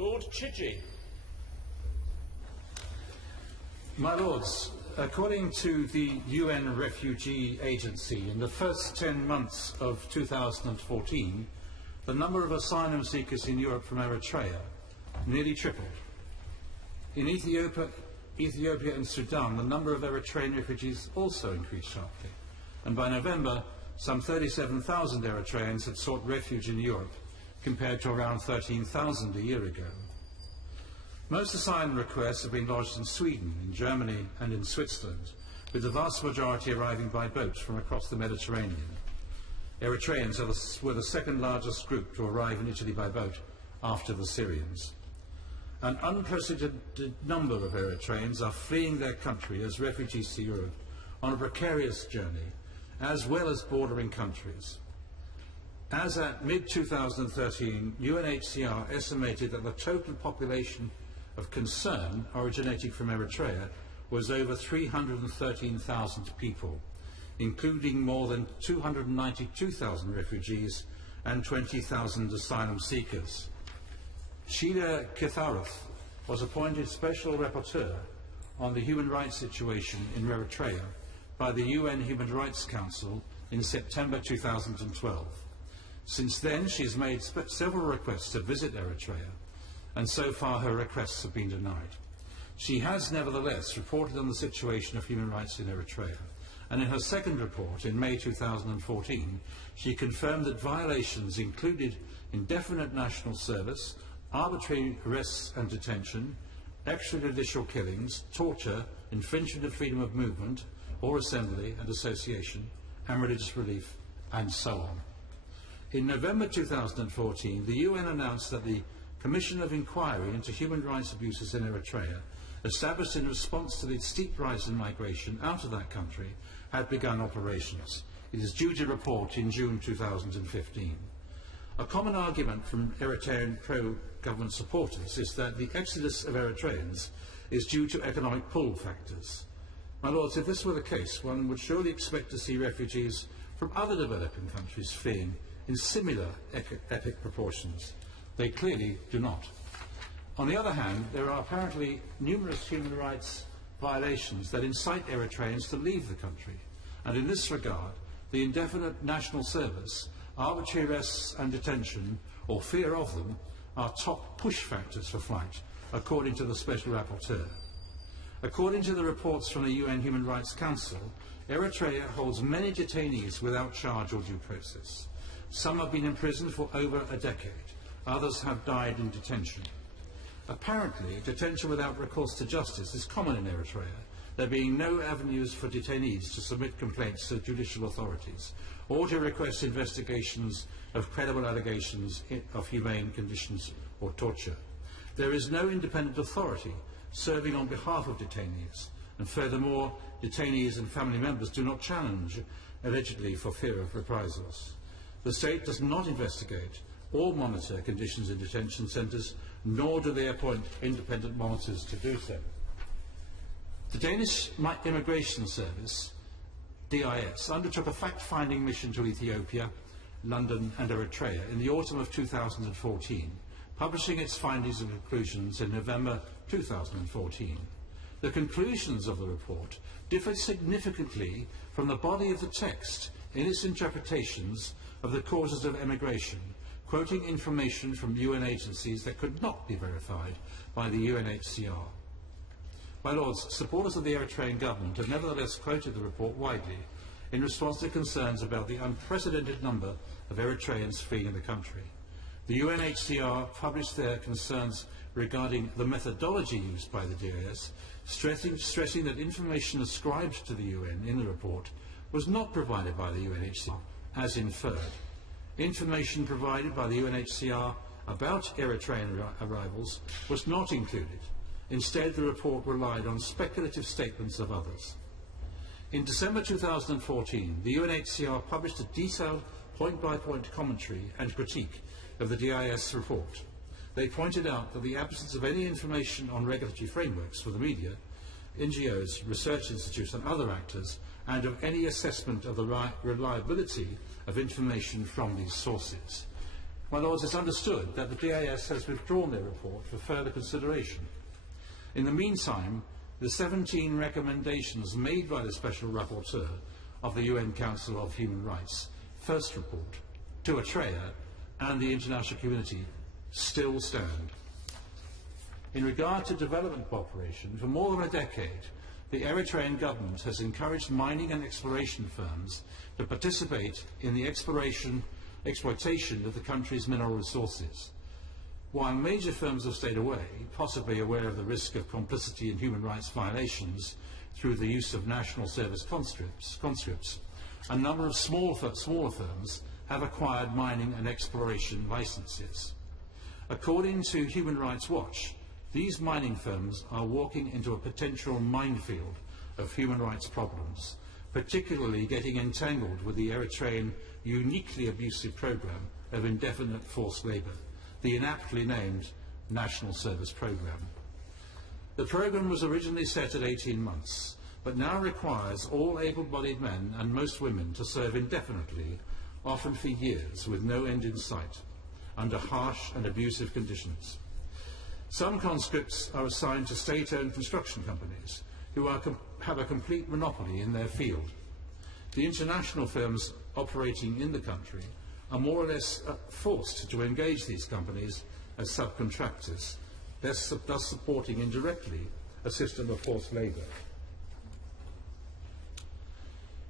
Lord Chidgey. My Lords, according to the UN Refugee Agency, in the first 10 months of 2014, the number of asylum seekers in Europe from Eritrea nearly tripled. In Ethiopia and Sudan, the number of Eritrean refugees also increased sharply, and by November, some 37,000 Eritreans had sought refuge in Europe, compared to around 13,000 a year ago. Most asylum requests have been lodged in Sweden, in Germany and in Switzerland, with the vast majority arriving by boat from across the Mediterranean. Eritreans were the second largest group to arrive in Italy by boat after the Syrians. An unprecedented number of Eritreans are fleeing their country as refugees to Europe on a precarious journey, as well as bordering countries. As at mid-2013, UNHCR estimated that the total population of concern originating from Eritrea was over 313,000 people, including more than 292,000 refugees and 20,000 asylum seekers. Sheila Kitharoth was appointed Special Rapporteur on the human rights situation in Eritrea by the UN Human Rights Council in September 2012. Since then, she has made several requests to visit Eritrea, and so far her requests have been denied. She has nevertheless reported on the situation of human rights in Eritrea, and in her second report in May 2014, she confirmed that violations included indefinite national service, arbitrary arrests and detention, extrajudicial killings, torture, infringement of freedom of movement or assembly and association, and religious belief, and so on. In November 2014, the UN announced that the Commission of Inquiry into Human Rights Abuses in Eritrea, established in response to the steep rise in migration out of that country, had begun operations. It is due to report in June 2015. A common argument from Eritrean pro-government supporters is that the exodus of Eritreans is due to economic pull factors. My Lords, if this were the case, one would surely expect to see refugees from other developing countries fleeing in similar epic proportions. They clearly do not. On the other hand, there are apparently numerous human rights violations that incite Eritreans to leave the country, and in this regard, the indefinite national service, arbitrary arrests and detention, or fear of them, are top push factors for flight, according to the Special Rapporteur. According to the reports from the UN Human Rights Council, Eritrea holds many detainees without charge or due process. Some have been imprisoned for over a decade. Others have died in detention. Apparently, detention without recourse to justice is common in Eritrea, there being no avenues for detainees to submit complaints to judicial authorities or to request investigations of credible allegations of humane conditions or torture. There is no independent authority serving on behalf of detainees, and furthermore, detainees and family members do not challenge, allegedly for fear of reprisals. The state does not investigate or monitor conditions in detention centres, nor do they appoint independent monitors to do so. The Danish Immigration Service, DIS, undertook a fact-finding mission to Ethiopia, London and Eritrea in the autumn of 2014, publishing its findings and conclusions in November 2014. The conclusions of the report differed significantly from the body of the text in its interpretations of the causes of emigration, quoting information from UN agencies that could not be verified by the UNHCR. My Lords, supporters of the Eritrean government have nevertheless quoted the report widely in response to concerns about the unprecedented number of Eritreans fleeing the country. The UNHCR published their concerns regarding the methodology used by the DIS, stressing that information ascribed to the UN in the report was not provided by the UNHCR, as inferred. Information provided by the UNHCR about Eritrean arrivals was not included. Instead, the report relied on speculative statements of others. In December 2014, the UNHCR published a detailed point-by-point commentary and critique of the DIS report. They pointed out that the absence of any information on regulatory frameworks for the media, NGOs, research institutes and other actors, and of any assessment of the reliability of information from these sources. My Lords, it's understood that the DAS has withdrawn their report for further consideration. In the meantime, the 17 recommendations made by the Special Rapporteur of the UN Council of Human Rights first report to Eritrea and the international community still stand. In regard to development cooperation, for more than a decade, the Eritrean government has encouraged mining and exploration firms to participate in the exploitation of the country's mineral resources. While major firms have stayed away, possibly aware of the risk of complicity in human rights violations through the use of national service conscripts, a number of smaller firms have acquired mining and exploration licenses. According to Human Rights Watch, these mining firms are walking into a potential minefield of human rights problems, particularly getting entangled with the Eritrean uniquely abusive program of indefinite forced labour, the inaptly named National Service Programme. The programme was originally set at 18 months, but now requires all able-bodied men and most women to serve indefinitely, often for years, with no end in sight, under harsh and abusive conditions. Some conscripts are assigned to state-owned construction companies who have a complete monopoly in their field. The international firms operating in the country are more or less forced to engage these companies as subcontractors, thus supporting indirectly a system of forced labour.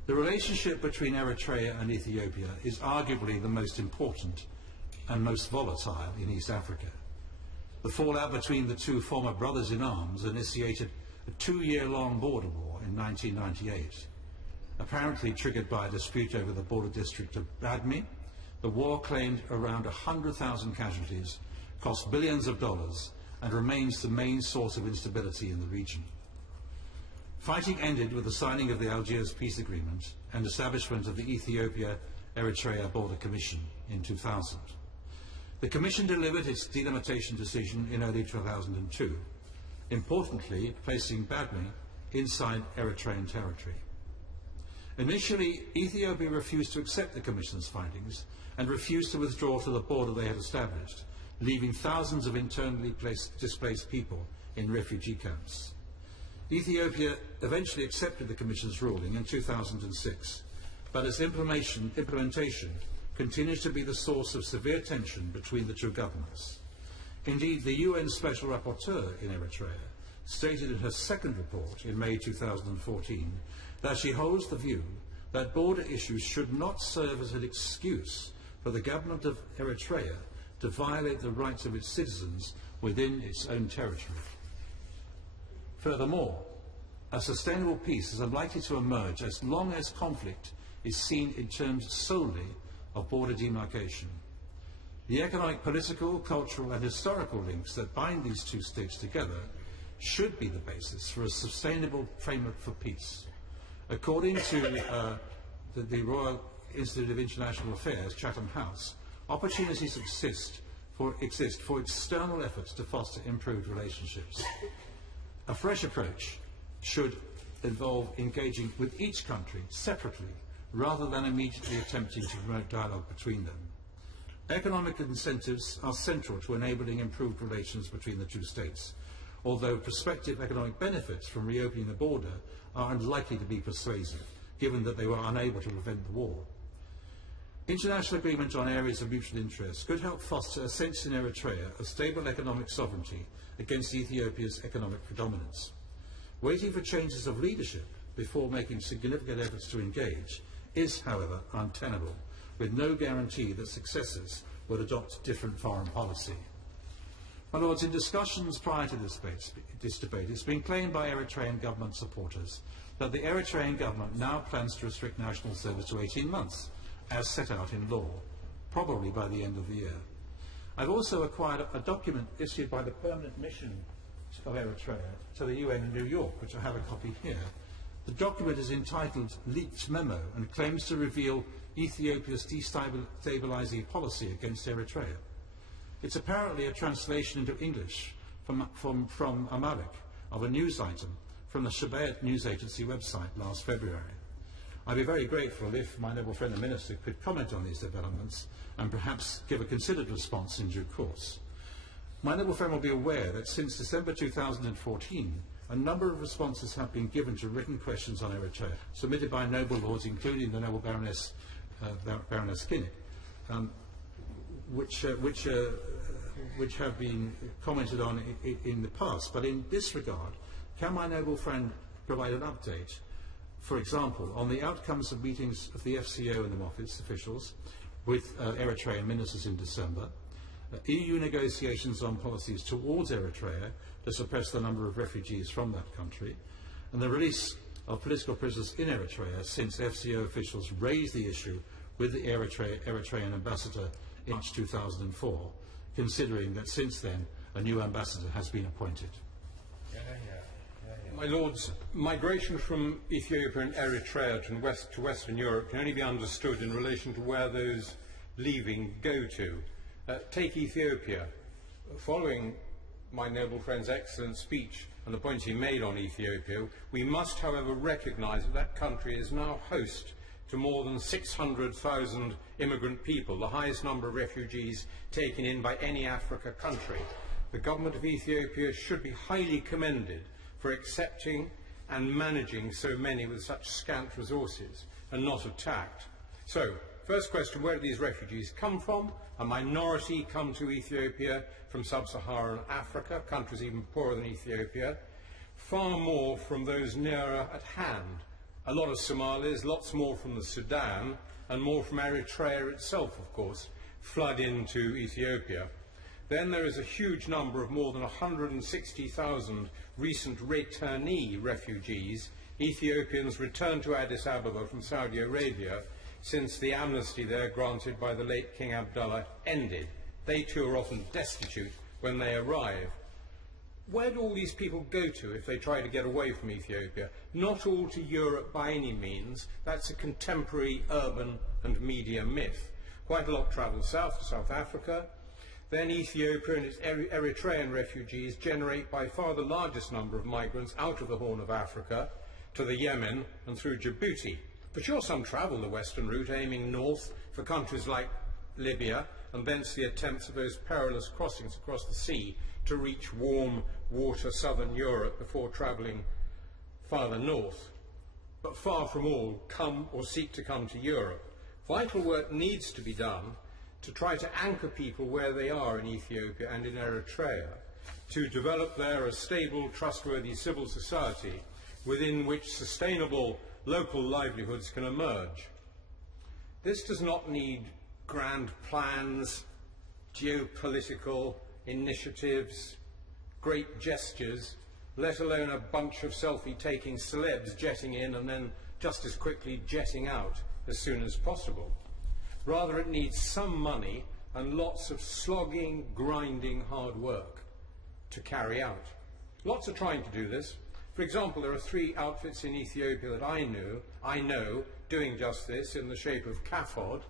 The relationship between Eritrea and Ethiopia is arguably the most important and most volatile in East Africa. The fallout between the two former brothers-in-arms initiated a 2-year-long border war in 1998. Apparently triggered by a dispute over the border district of Badme, the war claimed around 100,000 casualties, cost billions of dollars, and remains the main source of instability in the region. Fighting ended with the signing of the Algiers Peace Agreement and establishment of the Ethiopia-Eritrea Border Commission in 2000. The Commission delivered its delimitation decision in early 2002, importantly placing Badme inside Eritrean territory. Initially, Ethiopia refused to accept the Commission's findings and refused to withdraw to the border they had established, leaving thousands of internally displaced people in refugee camps. Ethiopia eventually accepted the Commission's ruling in 2006, but its implementation continues to be the source of severe tension between the two governments. Indeed, the UN Special Rapporteur in Eritrea stated in her second report in May 2014 that she holds the view that border issues should not serve as an excuse for the government of Eritrea to violate the rights of its citizens within its own territory. Furthermore, a sustainable peace is unlikely to emerge as long as conflict is seen in terms solely of border demarcation. The economic, political, cultural and historical links that bind these two states together should be the basis for a sustainable framework for peace. According to the Royal Institute of International Affairs, Chatham House, opportunities exist for external efforts to foster improved relationships. A fresh approach should involve engaging with each country separately rather than immediately attempting to promote dialogue between them. Economic incentives are central to enabling improved relations between the two states, although prospective economic benefits from reopening the border are unlikely to be persuasive, given that they were unable to prevent the war. International agreement on areas of mutual interest could help foster a sense in Eritrea of stable economic sovereignty against Ethiopia's economic predominance. Waiting for changes of leadership before making significant efforts to engage is, however, untenable, with no guarantee that successors will adopt different foreign policy. My Lords, in discussions prior to this debate, it's been claimed by Eritrean government supporters that the Eritrean government now plans to restrict national service to 18 months, as set out in law, probably by the end of the year. I've also acquired a document issued by the Permanent Mission of Eritrea to the UN in New York, which I have a copy here. The document is entitled Leaked Memo and claims to reveal Ethiopia's destabilising policy against Eritrea. It's apparently a translation into English from Amharic of a news item from the Shabayat news agency website last February. I'd be very grateful if my noble friend the Minister could comment on these developments and perhaps give a considered response in due course. My noble friend will be aware that since December 2014, a number of responses have been given to written questions on Eritrea, submitted by noble lords, including the noble Baroness Kinnock, which have been commented on in the past. But in this regard, can my noble friend provide an update, for example, on the outcomes of meetings of the FCO and the office officials with Eritrean ministers in December, EU negotiations on policies towards Eritrea to suppress the number of refugees from that country, and the release of political prisoners in Eritrea since FCO officials raised the issue with the Eritrean ambassador in March 2004, considering that since then a new ambassador has been appointed. My Lords, migration from Ethiopia and Eritrea to Western Europe can only be understood in relation to where those leaving go to. Take Ethiopia. Following my noble friend's excellent speech and the points he made on Ethiopia, we must, however, recognise that that country is now host to more than 600,000 immigrant people, the highest number of refugees taken in by any Africa country. The government of Ethiopia should be highly commended for accepting and managing so many with such scant resources and not attacked. So, first question, where do these refugees come from? A minority come to Ethiopia from sub-Saharan Africa, countries even poorer than Ethiopia. Far more from those nearer at hand. A lot of Somalis, lots more from the Sudan, and more from Eritrea itself, of course, flood into Ethiopia. Then there is a huge number of more than 160,000 recent returnee refugees, Ethiopians returned to Addis Ababa from Saudi Arabia since the amnesty there granted by the late King Abdullah ended. They too are often destitute when they arrive. Where do all these people go to if they try to get away from Ethiopia? Not all to Europe by any means. That's a contemporary urban and media myth. Quite a lot travel south to South Africa. Then Ethiopia and its Eritrean refugees generate by far the largest number of migrants out of the Horn of Africa to the Yemen and through Djibouti. For sure, some travel the western route, aiming north for countries like Libya, and thence the attempts of those perilous crossings across the sea to reach warm water southern Europe before travelling farther north. But far from all come or seek to come to Europe. Vital work needs to be done to try to anchor people where they are in Ethiopia and in Eritrea, to develop there a stable, trustworthy civil society within which sustainable local livelihoods can emerge. This does not need grand plans, geopolitical initiatives, great gestures, let alone a bunch of selfie-taking celebs jetting in and then just as quickly jetting out as soon as possible. Rather, it needs some money and lots of slogging, grinding, hard work to carry out. Lots are trying to do this. For example, there are 3 outfits in Ethiopia that I know doing just this in the shape of CAFOD,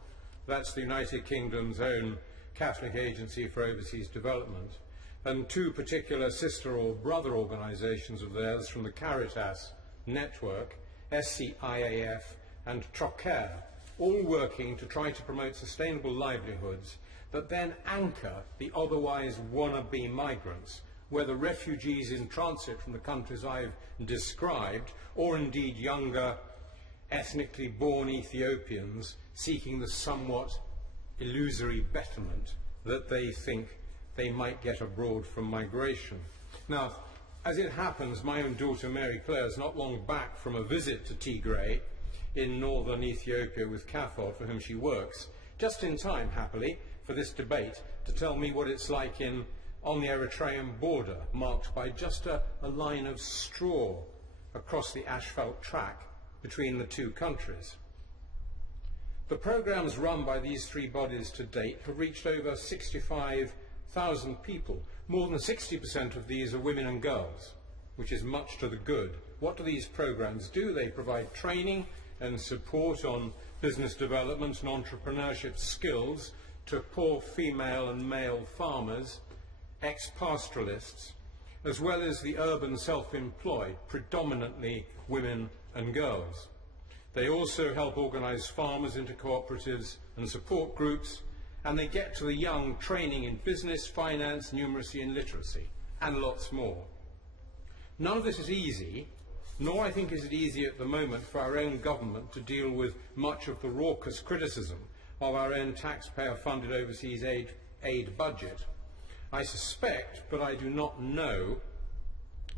that's the United Kingdom's own Catholic Agency for Overseas Development, and 2 particular sister or brother organisations of theirs from the Caritas network, SCIAF and Trocaire, all working to try to promote sustainable livelihoods that then anchor the otherwise wannabe migrants, whether refugees in transit from the countries I've described, or indeed younger, ethnically born Ethiopians seeking the somewhat illusory betterment that they think they might get abroad from migration. Now, as it happens, my own daughter Mary Claire is not long back from a visit to Tigray in northern Ethiopia with CAFOD, for whom she works, just in time, happily, for this debate, to tell me what it's like on the Eritrean border, marked by just a line of straw across the asphalt track between the 2 countries. The programmes run by these 3 bodies to date have reached over 65,000 people. More than 60% of these are women and girls, which is much to the good. What do these programmes do? They provide training and support on business development and entrepreneurship skills to poor female and male farmers, ex-pastoralists, as well as the urban self-employed, predominantly women and girls. They also help organise farmers into cooperatives and support groups, and they get to the young training in business, finance, numeracy and literacy, and lots more. None of this is easy, nor I think is it easy at the moment for our own government to deal with much of the raucous criticism of our own taxpayer-funded overseas aid budget. I suspect, but I do not know,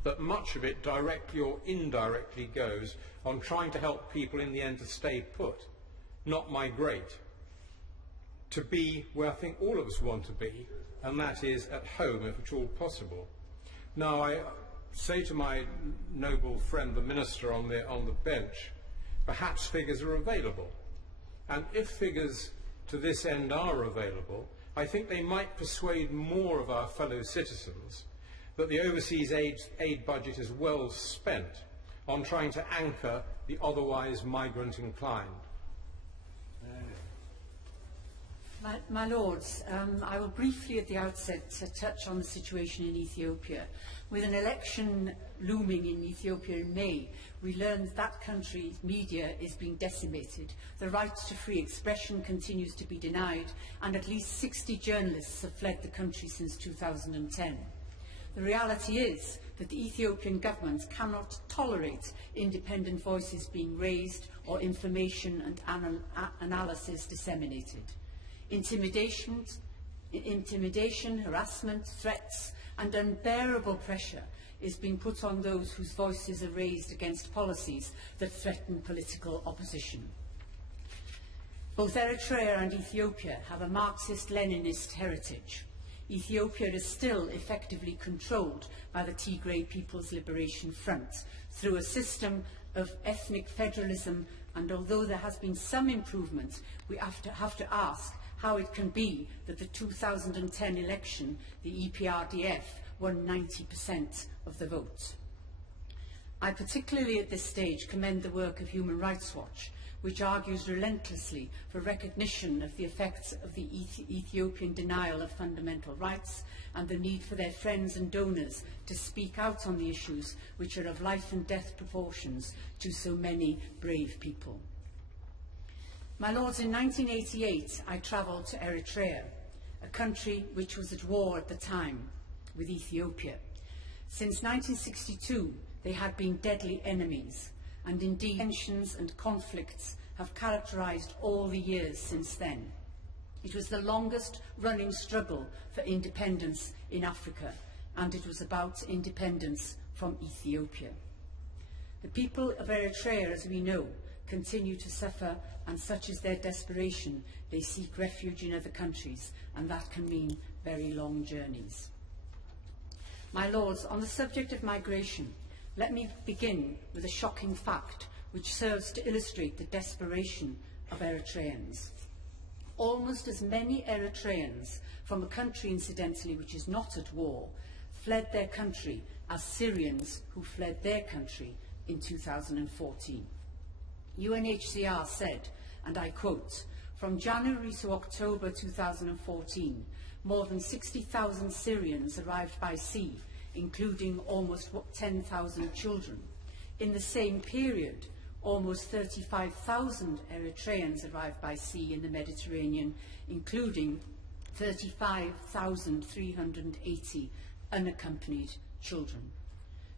that much of it directly or indirectly goes on trying to help people in the end to stay put, not migrate, to be where I think all of us want to be, and that is at home if at all possible. Now, I say to my noble friend, the Minister on the bench, perhaps figures are available. And if figures to this end are available, I think they might persuade more of our fellow citizens that the overseas aid budget is well spent on trying to anchor the otherwise migrant inclined. My Lords, I will briefly at the outset touch on the situation in Ethiopia. With an election looming in Ethiopia in May, we learned that country's media is being decimated, the right to free expression continues to be denied, and at least 60 journalists have fled the country since 2010. The reality is that the Ethiopian government cannot tolerate independent voices being raised or information and analysis disseminated. Intimidation, harassment, threats and unbearable pressure is being put on those whose voices are raised against policies that threaten political opposition. Both Eritrea and Ethiopia have a Marxist-Leninist heritage. Ethiopia is still effectively controlled by the Tigray People's Liberation Front through a system of ethnic federalism, and although there has been some improvement, we have to ask how it can be that the 2010 election, the EPRDF, won 90% of the vote. I particularly at this stage commend the work of Human Rights Watch, which argues relentlessly for recognition of the effects of the Ethiopian denial of fundamental rights and the need for their friends and donors to speak out on the issues which are of life and death proportions to so many brave people. My Lords, in 1988 I travelled to Eritrea, a country which was at war at the time with Ethiopia. Since 1962 they had been deadly enemies, and indeed tensions and conflicts have characterised all the years since then. It was the longest running struggle for independence in Africa, and it was about independence from Ethiopia. The people of Eritrea, as we know, continue to suffer, and such is their desperation, they seek refuge in other countries, and that can mean very long journeys. My Lords, on the subject of migration, let me begin with a shocking fact which serves to illustrate the desperation of Eritreans. Almost as many Eritreans from a country, incidentally, which is not at war, fled their country as Syrians who fled their country in 2014. UNHCR said, and I quote, "From January to October 2014, more than 60,000 Syrians arrived by sea, including almost 10,000 children. In the same period, almost 35,000 Eritreans arrived by sea in the Mediterranean, including 35,380 unaccompanied children."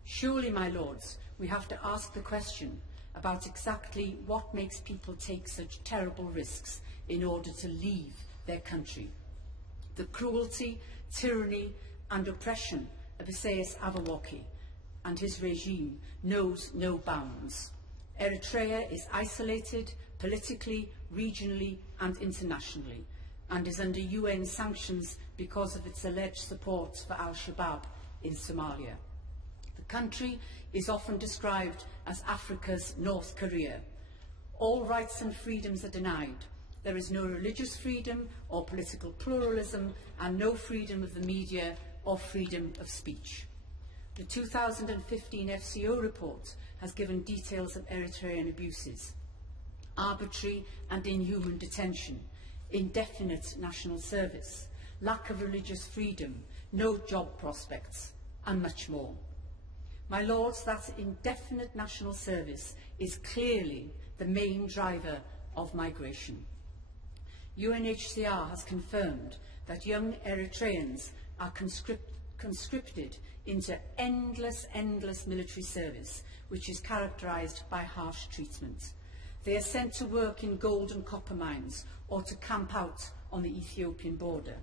Surely, my Lords, we have to ask the question about exactly what makes people take such terrible risks in order to leave their country. The cruelty, tyranny and oppression of Isaias Afwerki and his regime knows no bounds. Eritrea is isolated politically, regionally and internationally, and is under UN sanctions because of its alleged support for al-Shabaab in Somalia. The country is often described as Africa's North Korea. All rights and freedoms are denied. There is no religious freedom or political pluralism, and no freedom of the media or freedom of speech. The 2015 FCO report has given details of Eritrean abuses: arbitrary and inhuman detention, indefinite national service, lack of religious freedom, no job prospects, and much more. My Lords, that indefinite national service is clearly the main driver of migration. UNHCR has confirmed that young Eritreans are conscripted into endless military service, which is characterised by harsh treatment. They are sent to work in gold and copper mines or to camp out on the Ethiopian border.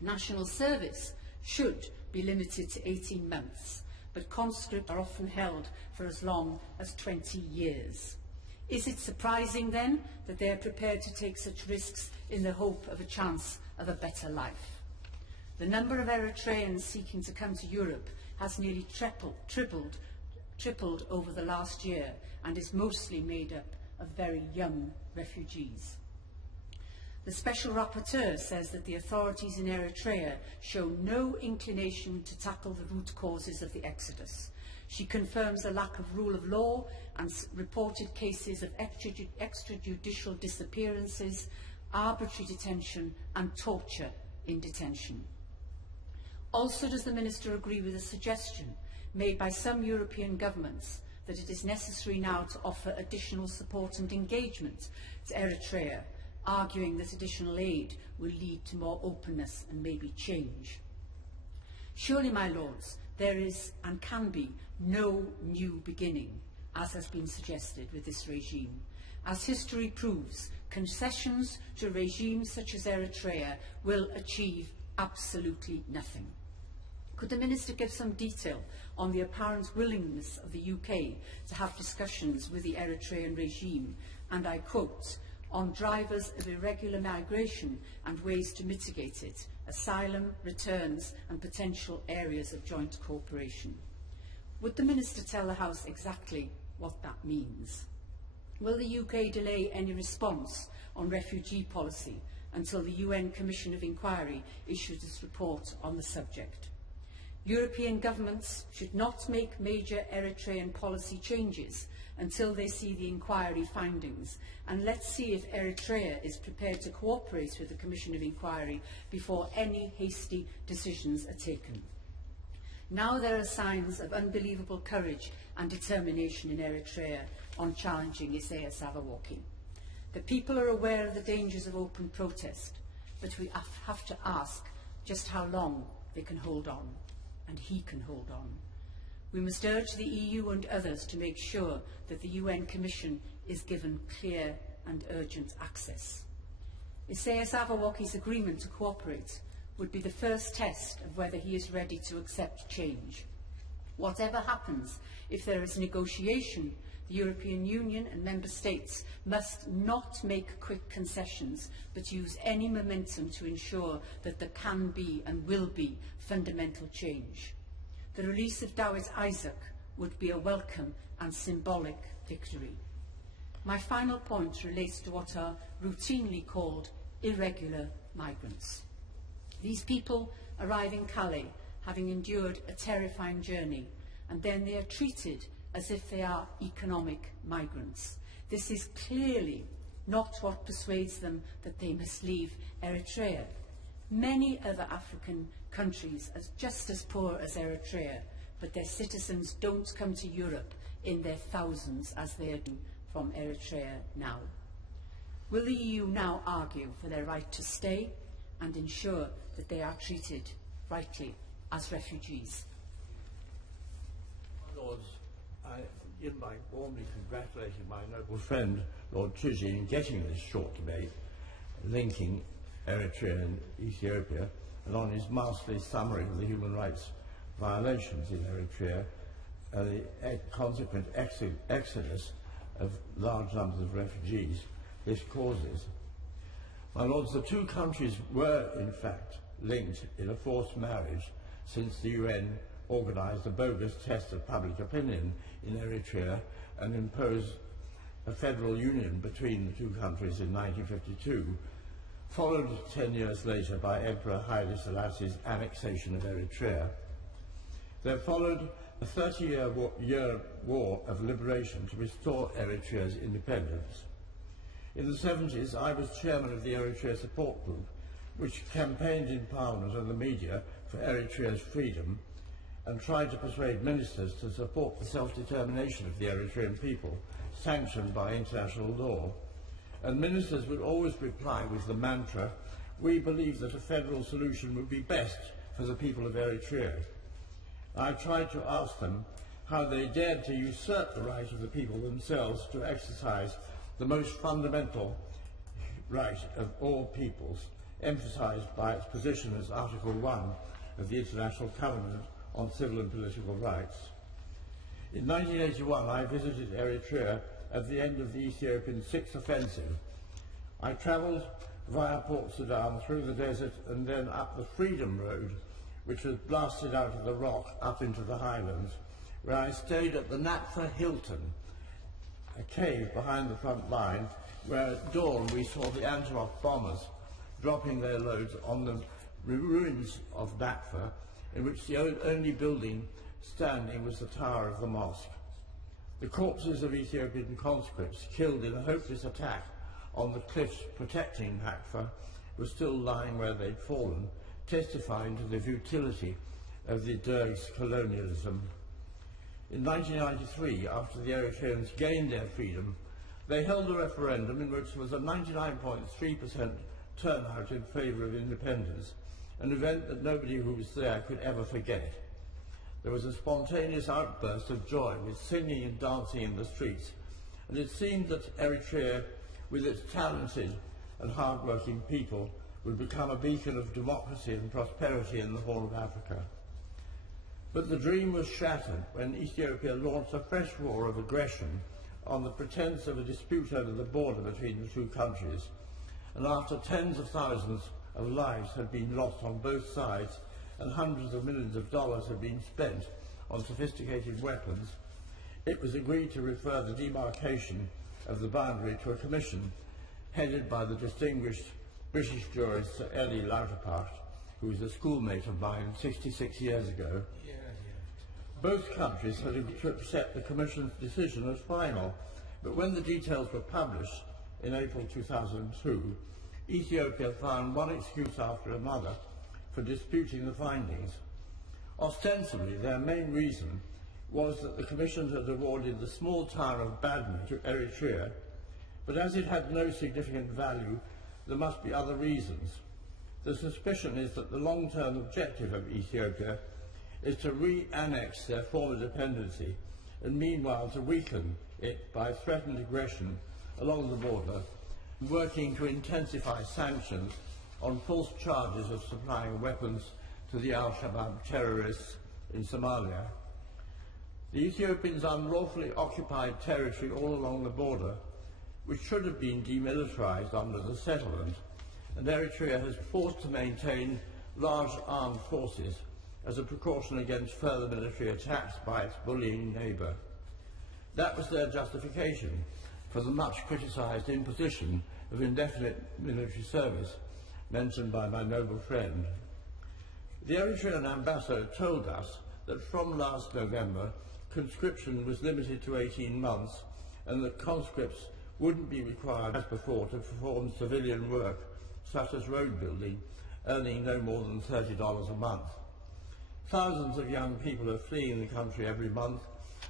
National service should be limited to 18 months, but conscripts are often held for as long as 20 years. Is it surprising then that they are prepared to take such risks in the hope of a chance of a better life? The number of Eritreans seeking to come to Europe has nearly tripled over the last year and is mostly made up of very young refugees. The Special Rapporteur says that the authorities in Eritrea show no inclination to tackle the root causes of the exodus. She confirms a lack of rule of law and reported cases of extrajudicial disappearances, arbitrary detention and torture in detention. Also, does the Minister agree with the suggestion made by some European governments that it is necessary now to offer additional support and engagement to Eritrea, arguing that additional aid will lead to more openness and maybe change? Surely, my Lords, there is and can be no new beginning, as has been suggested with this regime. As history proves, concessions to regimes such as Eritrea will achieve absolutely nothing. Could the Minister give some detail on the apparent willingness of the UK to have discussions with the Eritrean regime, and I quote, on drivers of irregular migration and ways to mitigate it, asylum, returns and potential areas of joint cooperation? Would the Minister tell the House exactly what that means? Will the UK delay any response on refugee policy until the UN Commission of Inquiry issues its report on the subject? European governments should not make major Eritrean policy changes until they see the inquiry findings, and let's see if Eritrea is prepared to cooperate with the Commission of Inquiry before any hasty decisions are taken. Now there are signs of unbelievable courage and determination in Eritrea on challenging Isaias Afwerki. The people are aware of the dangers of open protest, but we have to ask just how long they can hold on, and he can hold on. We must urge the EU and others to make sure that the UN Commission is given clear and urgent access. Isaias Afwerki's agreement to cooperate would be the first test of whether he is ready to accept change. Whatever happens, if there is negotiation, the European Union and Member States must not make quick concessions, but use any momentum to ensure that there can be and will be fundamental change. The release of Dawit Isaak would be a welcome and symbolic victory. My final point relates to what are routinely called irregular migrants. These people arrive in Calais having endured a terrifying journey, and then they are treated as if they are economic migrants. This is clearly not what persuades them that they must leave Eritrea. Many other African countries are just as poor as Eritrea, but their citizens don't come to Europe in their thousands as they are doing from Eritrea now. Will the EU now argue for their right to stay and ensure that they are treated rightly as refugees? Lords, I begin by warmly congratulating my noble friend, Lord Tusi, in getting this short debate linking Eritrea and Ethiopia, and on his masterly summary of the human rights violations in Eritrea and the consequent exodus of large numbers of refugees this causes. My Lords, the two countries were in fact linked in a forced marriage since the UN organised a bogus test of public opinion in Eritrea and imposed a federal union between the two countries in 1952, followed 10 years later by Emperor Haile Selassie's annexation of Eritrea. There followed a 30-year war of liberation to restore Eritrea's independence. In the 70s, I was chairman of the Eritrea Support Group, which campaigned in Parliament and the media for Eritrea's freedom and tried to persuade ministers to support the self-determination of the Eritrean people, sanctioned by international law. And ministers would always reply with the mantra, "We believe that a federal solution would be best for the people of Eritrea." I tried to ask them how they dared to usurp the right of the people themselves to exercise the most fundamental right of all peoples, emphasised by its position as Article 1 of the International Covenant on Civil and Political Rights. In 1981, I visited Eritrea at the end of the Ethiopian Sixth Offensive. I travelled via Port Sudan through the desert and then up the Freedom Road, which was blasted out of the rock up into the highlands, where I stayed at the Natfa Hilton, a cave behind the front line, where at dawn we saw the Antonov bombers dropping their loads on the ruins of Natfa, in which the only building standing was the tower of the mosque. The corpses of Ethiopian conscripts killed in a hopeless attack on the cliffs protecting Natfa were still lying where they'd fallen, testifying to the futility of the Derg's colonialism. In 1993, after the Eritreans gained their freedom, they held a referendum in which there was a 99.3% turnout in favour of independence, an event that nobody who was there could ever forget. There was a spontaneous outburst of joy with singing and dancing in the streets, and it seemed that Eritrea, with its talented and hard-working people, would become a beacon of democracy and prosperity in the Horn of Africa. But the dream was shattered when Ethiopia launched a fresh war of aggression on the pretence of a dispute over the border between the two countries, and after tens of thousands of lives had been lost on both sides and hundreds of millions of dollars had been spent on sophisticated weapons, it was agreed to refer the demarcation of the boundary to a commission headed by the distinguished British jurist Sir Eli Lauterpacht, who was a schoolmate of mine 66 years ago. Both countries had to accept the Commission's decision as final, but when the details were published in April 2002, Ethiopia found one excuse after another for disputing the findings. Ostensibly, their main reason was that the Commission had awarded the small town of Badme to Eritrea, but as it had no significant value, there must be other reasons. The suspicion is that the long-term objective of Ethiopia is to re-annex their former dependency and meanwhile to weaken it by threatened aggression along the border, working to intensify sanctions on false charges of supplying weapons to the Al-Shabaab terrorists in Somalia. The Ethiopians unlawfully occupied territory all along the border, which should have been demilitarized under the settlement, and Eritrea has forced to maintain large armed forces as a precaution against further military attacks by its bullying neighbour. That was their justification for the much criticised imposition of indefinite military service mentioned by my noble friend. The Eritrean ambassador told us that from last November, conscription was limited to 18 months and that conscripts wouldn't be required as before to perform civilian work such as road building, earning no more than $30 a month. Thousands of young people are fleeing the country every month,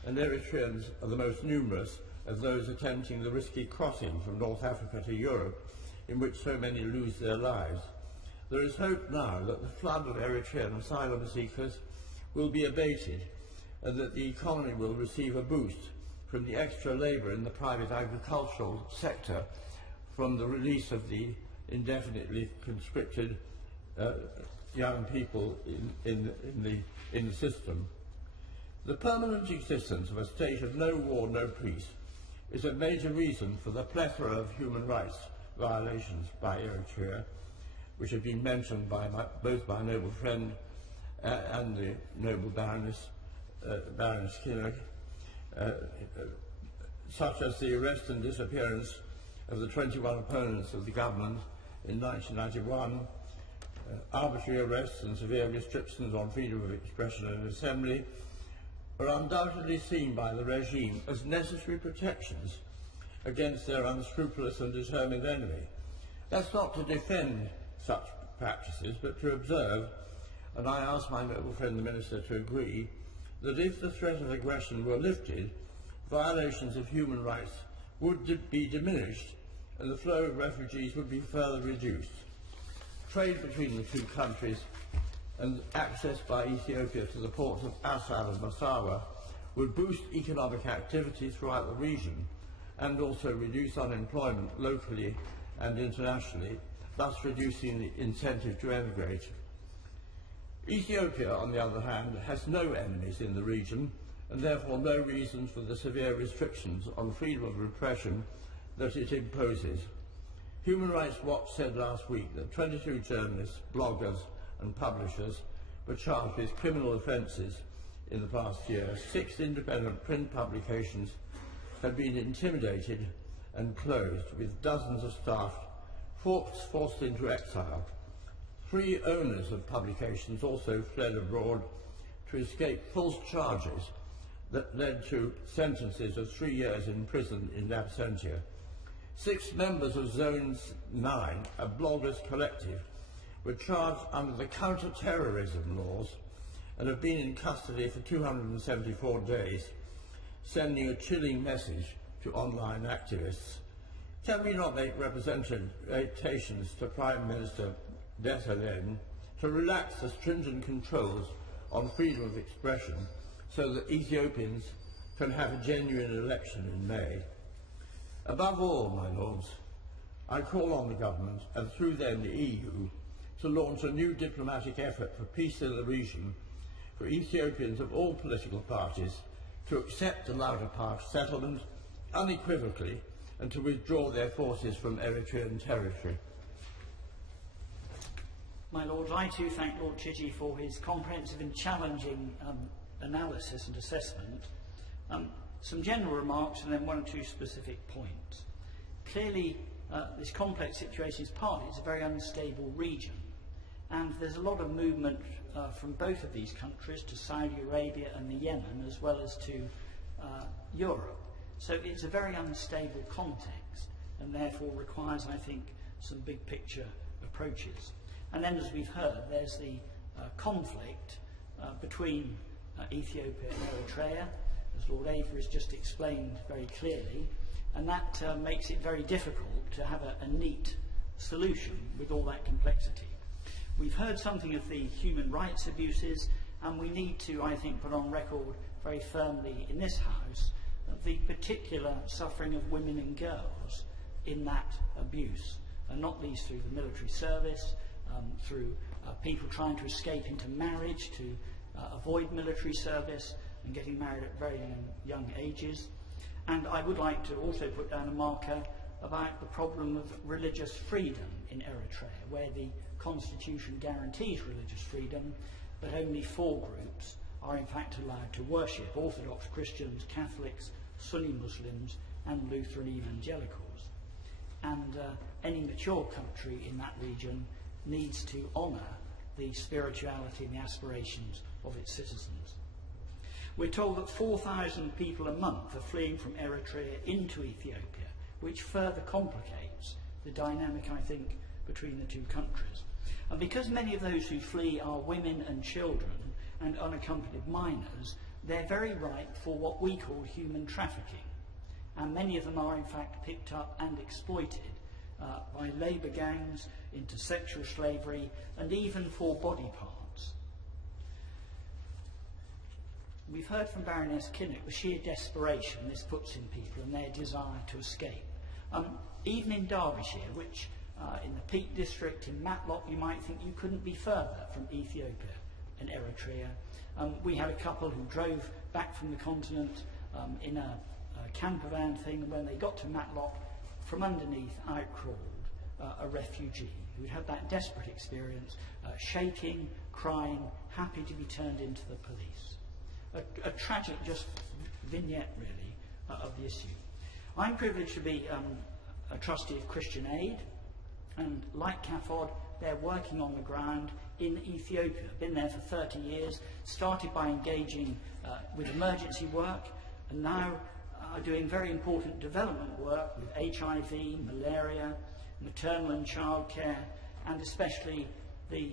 and Eritreans are the most numerous of those attempting the risky crossing from North Africa to Europe, in which so many lose their lives. There is hope now that the flood of Eritrean asylum seekers will be abated and that the economy will receive a boost from the extra labour in the private agricultural sector from the release of the indefinitely conscripted young people in the system. The permanent existence of a state of no war, no peace is a major reason for the plethora of human rights violations by Eritrea, which have been mentioned by both my noble friend and the noble Baroness Kinnock, such as the arrest and disappearance of the 21 opponents of the government in 1991, arbitrary arrests and severe restrictions on freedom of expression and assembly are undoubtedly seen by the regime as necessary protections against their unscrupulous and determined enemy. That's not to defend such practices, but to observe and I ask my noble friend the Minister to agree that if the threat of aggression were lifted, violations of human rights would be diminished and the flow of refugees would be further reduced. Trade between the two countries and access by Ethiopia to the ports of Assenna and Massawa would boost economic activity throughout the region and also reduce unemployment locally and internationally, thus reducing the incentive to emigrate. Ethiopia, on the other hand, has no enemies in the region and therefore no reasons for the severe restrictions on freedom of repression that it imposes. Human Rights Watch said last week that 22 journalists, bloggers and publishers were charged with criminal offences in the past year. 6 independent print publications have been intimidated and closed, with dozens of staff forced into exile. 3 owners of publications also fled abroad to escape false charges that led to sentences of 3 years in prison in absentia. 6 members of Zone 9, a bloggers collective, were charged under the counter-terrorism laws and have been in custody for 274 days, sending a chilling message to online activists. Can we not make representations to Prime Minister Desperation to relax the stringent controls on freedom of expression so that Ethiopians can have a genuine election in May? Above all, my lords, I call on the government, and through them the EU, to launch a new diplomatic effort for peace in the region, for Ethiopians of all political parties to accept the Lauda Park settlement unequivocally and to withdraw their forces from Eritrean territory. My Lord, I too thank Lord Chidgey for his comprehensive and challenging analysis and assessment. Some general remarks and then 1 or 2 specific points. Clearly, this complex situation is partly it's a very unstable region, and there's a lot of movement from both of these countries to Saudi Arabia and the Yemen, as well as to Europe. So it's a very unstable context, and therefore requires, I think, some big picture approaches. And then, as we've heard, there's the conflict between Ethiopia and Eritrea, as Lord Avery has just explained very clearly, and that makes it very difficult to have a neat solution with all that complexity. We've heard something of the human rights abuses, and we need to, I think, put on record very firmly in this House the particular suffering of women and girls in that abuse, and not least through the military service, through people trying to escape into marriage to avoid military service and getting married at very young ages. And I would like to also put down a marker about the problem of religious freedom in Eritrea, where the constitution guarantees religious freedom, but only 4 groups are in fact allowed to worship: Orthodox Christians, Catholics, Sunni Muslims and Lutheran evangelicals. And any mature country in that region needs to honour the spirituality and the aspirations of its citizens. We're told that 4,000 people a month are fleeing from Eritrea into Ethiopia, which further complicates the dynamic, I think, between the 2 countries. And because many of those who flee are women and children and unaccompanied minors, they're very ripe for what we call human trafficking. And many of them are in fact picked up and exploited by labour gangs into sexual slavery and even for body parts. We've heard from Baroness Kinnock the sheer desperation this puts in people and their desire to escape. Even in Derbyshire, which in the Peak District, in Matlock, you might think you couldn't be further from Ethiopia and Eritrea. We had a couple who drove back from the continent in a camper van thing, and when they got to Matlock, from underneath out crawled a refugee who'd had that desperate experience, shaking, crying, happy to be turned into the police. A tragic just vignette, really, of the issue. I'm privileged to be a trustee of Christian Aid, and like CAFOD, they're working on the ground in Ethiopia. Been there for 30 years, started by engaging with emergency work, and now are doing very important development work with HIV, malaria, maternal and child care, and especially the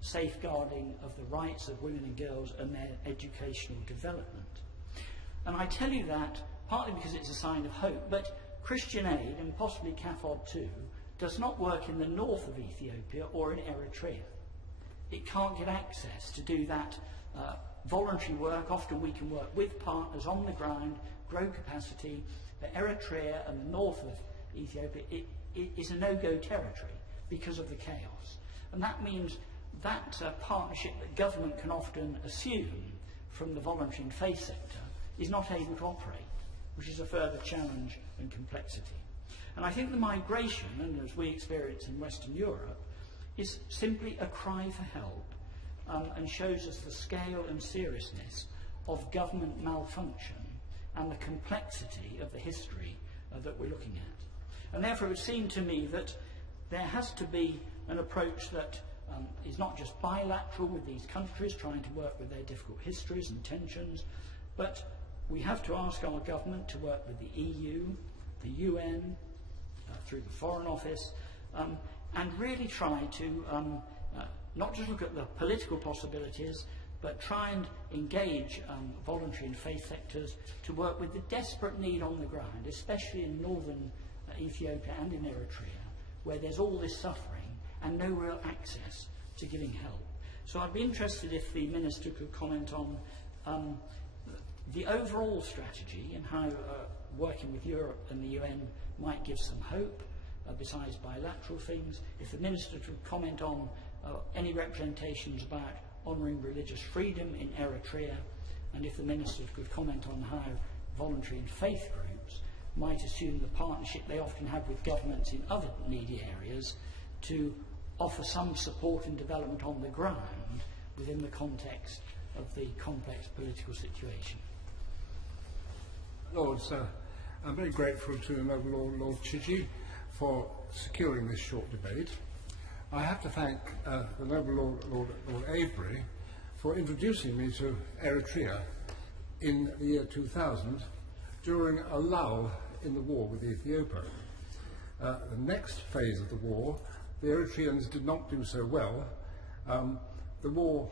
safeguarding of the rights of women and girls and their educational development. And I tell you that partly because it's a sign of hope, but Christian Aid, and possibly CAFOD too, does not work in the north of Ethiopia or in Eritrea. It can't get access to do that voluntary work. Often we can work with partners on the ground, grow capacity, but Eritrea and the north of Ethiopia it is a no-go territory because of the chaos. And that means that partnership that government can often assume from the voluntary and faith sector is not able to operate, which is a further challenge and complexity. And I think the migration, and as we experience in Western Europe, is simply a cry for help and shows us the scale and seriousness of government malfunction and the complexity of the history that we're looking at. And therefore it would seem to me that there has to be an approach that is not just bilateral with these countries, trying to work with their difficult histories and tensions, but we have to ask our government to work with the EU, the UN, through the Foreign Office, and really try to not just look at the political possibilities, but try and engage voluntary and faith sectors to work with the desperate need on the ground, especially in northern Ethiopia and in Eritrea, where there's all this suffering and no real access to giving help. So I'd be interested if the Minister could comment on the overall strategy and how working with Europe and the UN might give some hope, besides bilateral things. If the Minister could comment on any representations about honouring religious freedom in Eritrea, and if the Minister could comment on how voluntary and faith groups might assume the partnership they often have with governments in other needy areas to offer some support and development on the ground within the context of the complex political situation. Lords, I'm very grateful to the Noble Lord Chiji for securing this short debate. I have to thank the Noble Lord Avery for introducing me to Eritrea in the year 2000 during a lull in the war with Ethiopia. The next phase of the war, the Eritreans did not do so well. The war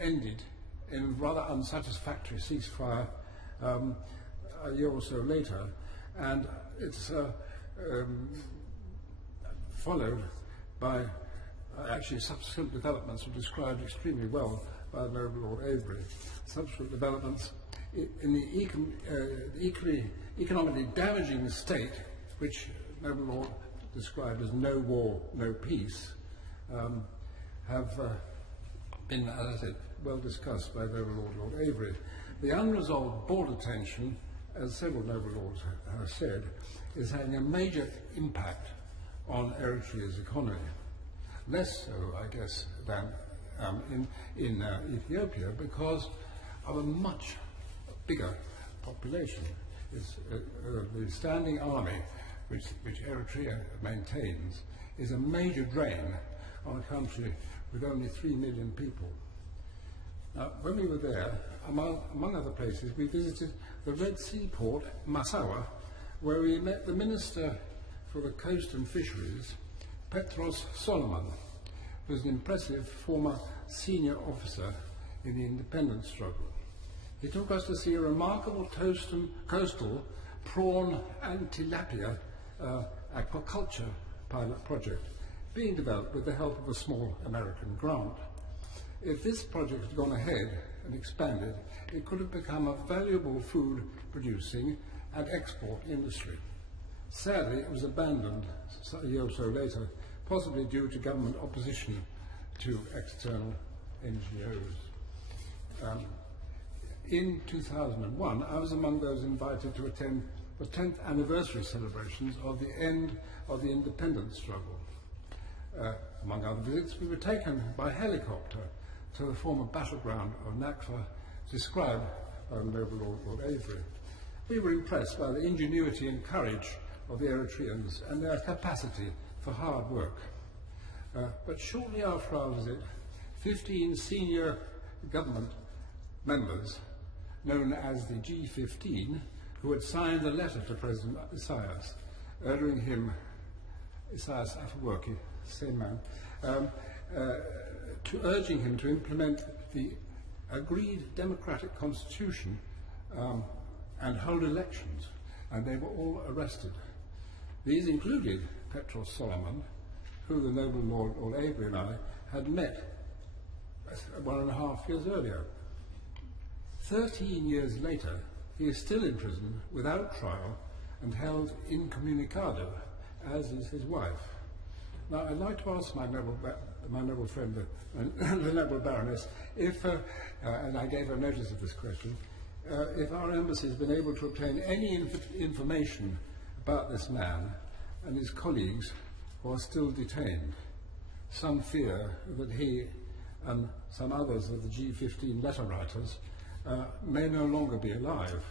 ended in a rather unsatisfactory ceasefire a year or so later, and it's followed by actually subsequent developments were described extremely well by the Noble Lord Avery. Subsequent developments in the economically damaging state, which Noble Lord described as no war, no peace, have been, as I said, well discussed by Noble Lord Avery. The unresolved border tension, as several Noble Lords have said, is having a major impact on Eritrea's economy. Less so, I guess, than in Ethiopia, because of a much bigger population. It's, the standing army, which Eritrea maintains, is a major drain on a country with only 3 million people. Now, when we were there, among other places, we visited the Red Sea port, Massawa, where we met the Minister for the Coast and Fisheries, Petros Solomon, who was an impressive former senior officer in the independence struggle. He took us to see a remarkable coastal prawn and tilapia aquaculture pilot project being developed with the help of a small American grant. If this project had gone ahead and expanded, it could have become a valuable food producing and export industry. Sadly, it was abandoned a year or so later, possibly due to government opposition to external NGOs. In 2001, I was among those invited to attend the 10th anniversary celebrations of the end of the independence struggle. Among other visits, we were taken by helicopter to the former battleground of Nakfa, described by the Noble Lord Avery. We were impressed by the ingenuity and courage of the Eritreans and their capacity for hard work. But shortly after our visit, 15 senior government members, known as the G15, who had signed a letter to President Isaias, urging him, Isaias Afwerki, same man, urging him to implement the agreed democratic constitution and hold elections, and they were all arrested. These included Petros Solomon, who the noble Lord Avery and I had met 1.5 years earlier. 13 years later, he is still in prison without trial and held incommunicado, as is his wife. Now, I'd like to ask my noble friend, the noble Baroness, if, and I gave her notice of this question, if our embassy has been able to obtain any information about this man and his colleagues who are still detained. Some fear that he and some others of the G15 letter writers may no longer be alive.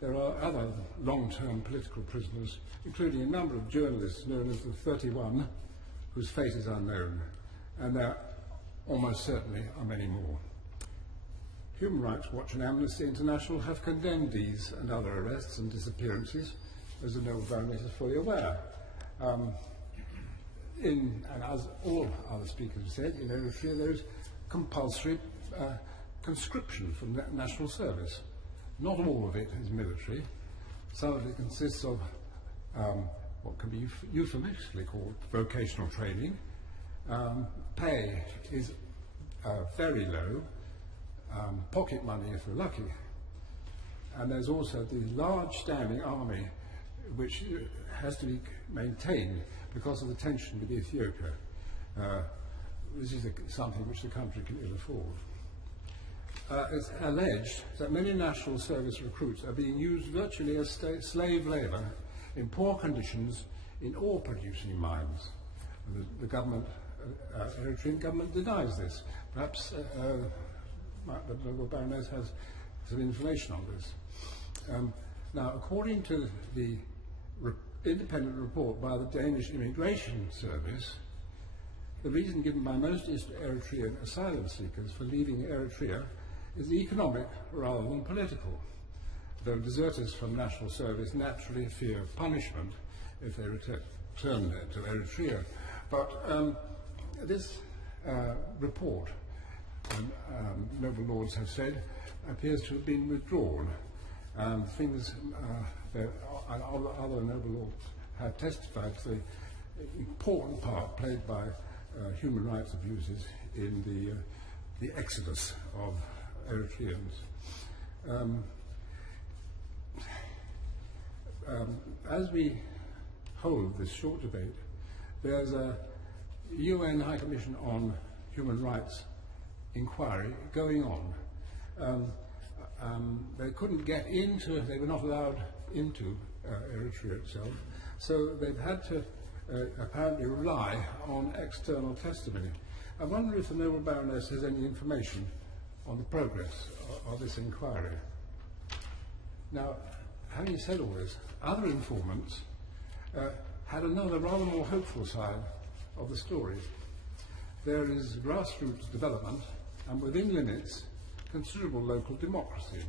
There are other long-term political prisoners, including a number of journalists known as the 31, whose fate is unknown, and there almost certainly are many more. Human Rights Watch and Amnesty International have condemned these and other arrests and disappearances, as the noble Baroness is fully aware. And as all other speakers have said, in Eritrea there is compulsory conscription from the national service. Not all of it is military. Some of it consists of what can be euphemistically called vocational training. Pay is very low, pocket money if you're lucky. And there's also the large standing army which has to be maintained because of the tension with Ethiopia. This is something which the country can ill afford. It's alleged that many national service recruits are being used virtually as slave labour in poor conditions in ore-producing mines. The government, Eritrean government denies this. Perhaps the noble Baroness has some information on this. Now, according to the independent report by the Danish Immigration Service, the reason given by most Eritrean asylum seekers for leaving Eritrea is economic rather than political, though deserters from national service naturally fear punishment if they return to Eritrea. But this report, noble lords have said, appears to have been withdrawn. Things that other noble lords have testified to the important part played by human rights abuses in the exodus of Eritreans. As we hold this short debate, there's a UN High Commission on Human Rights inquiry going on. They couldn't get into, they were not allowed into Eritrea itself, so they've had to apparently rely on external testimony. I wonder if the noble Baroness has any information on the progress of this inquiry. Now, having said all this, other informants had another rather more hopeful side of the story. There is grassroots development, and within limits, considerable local democracy.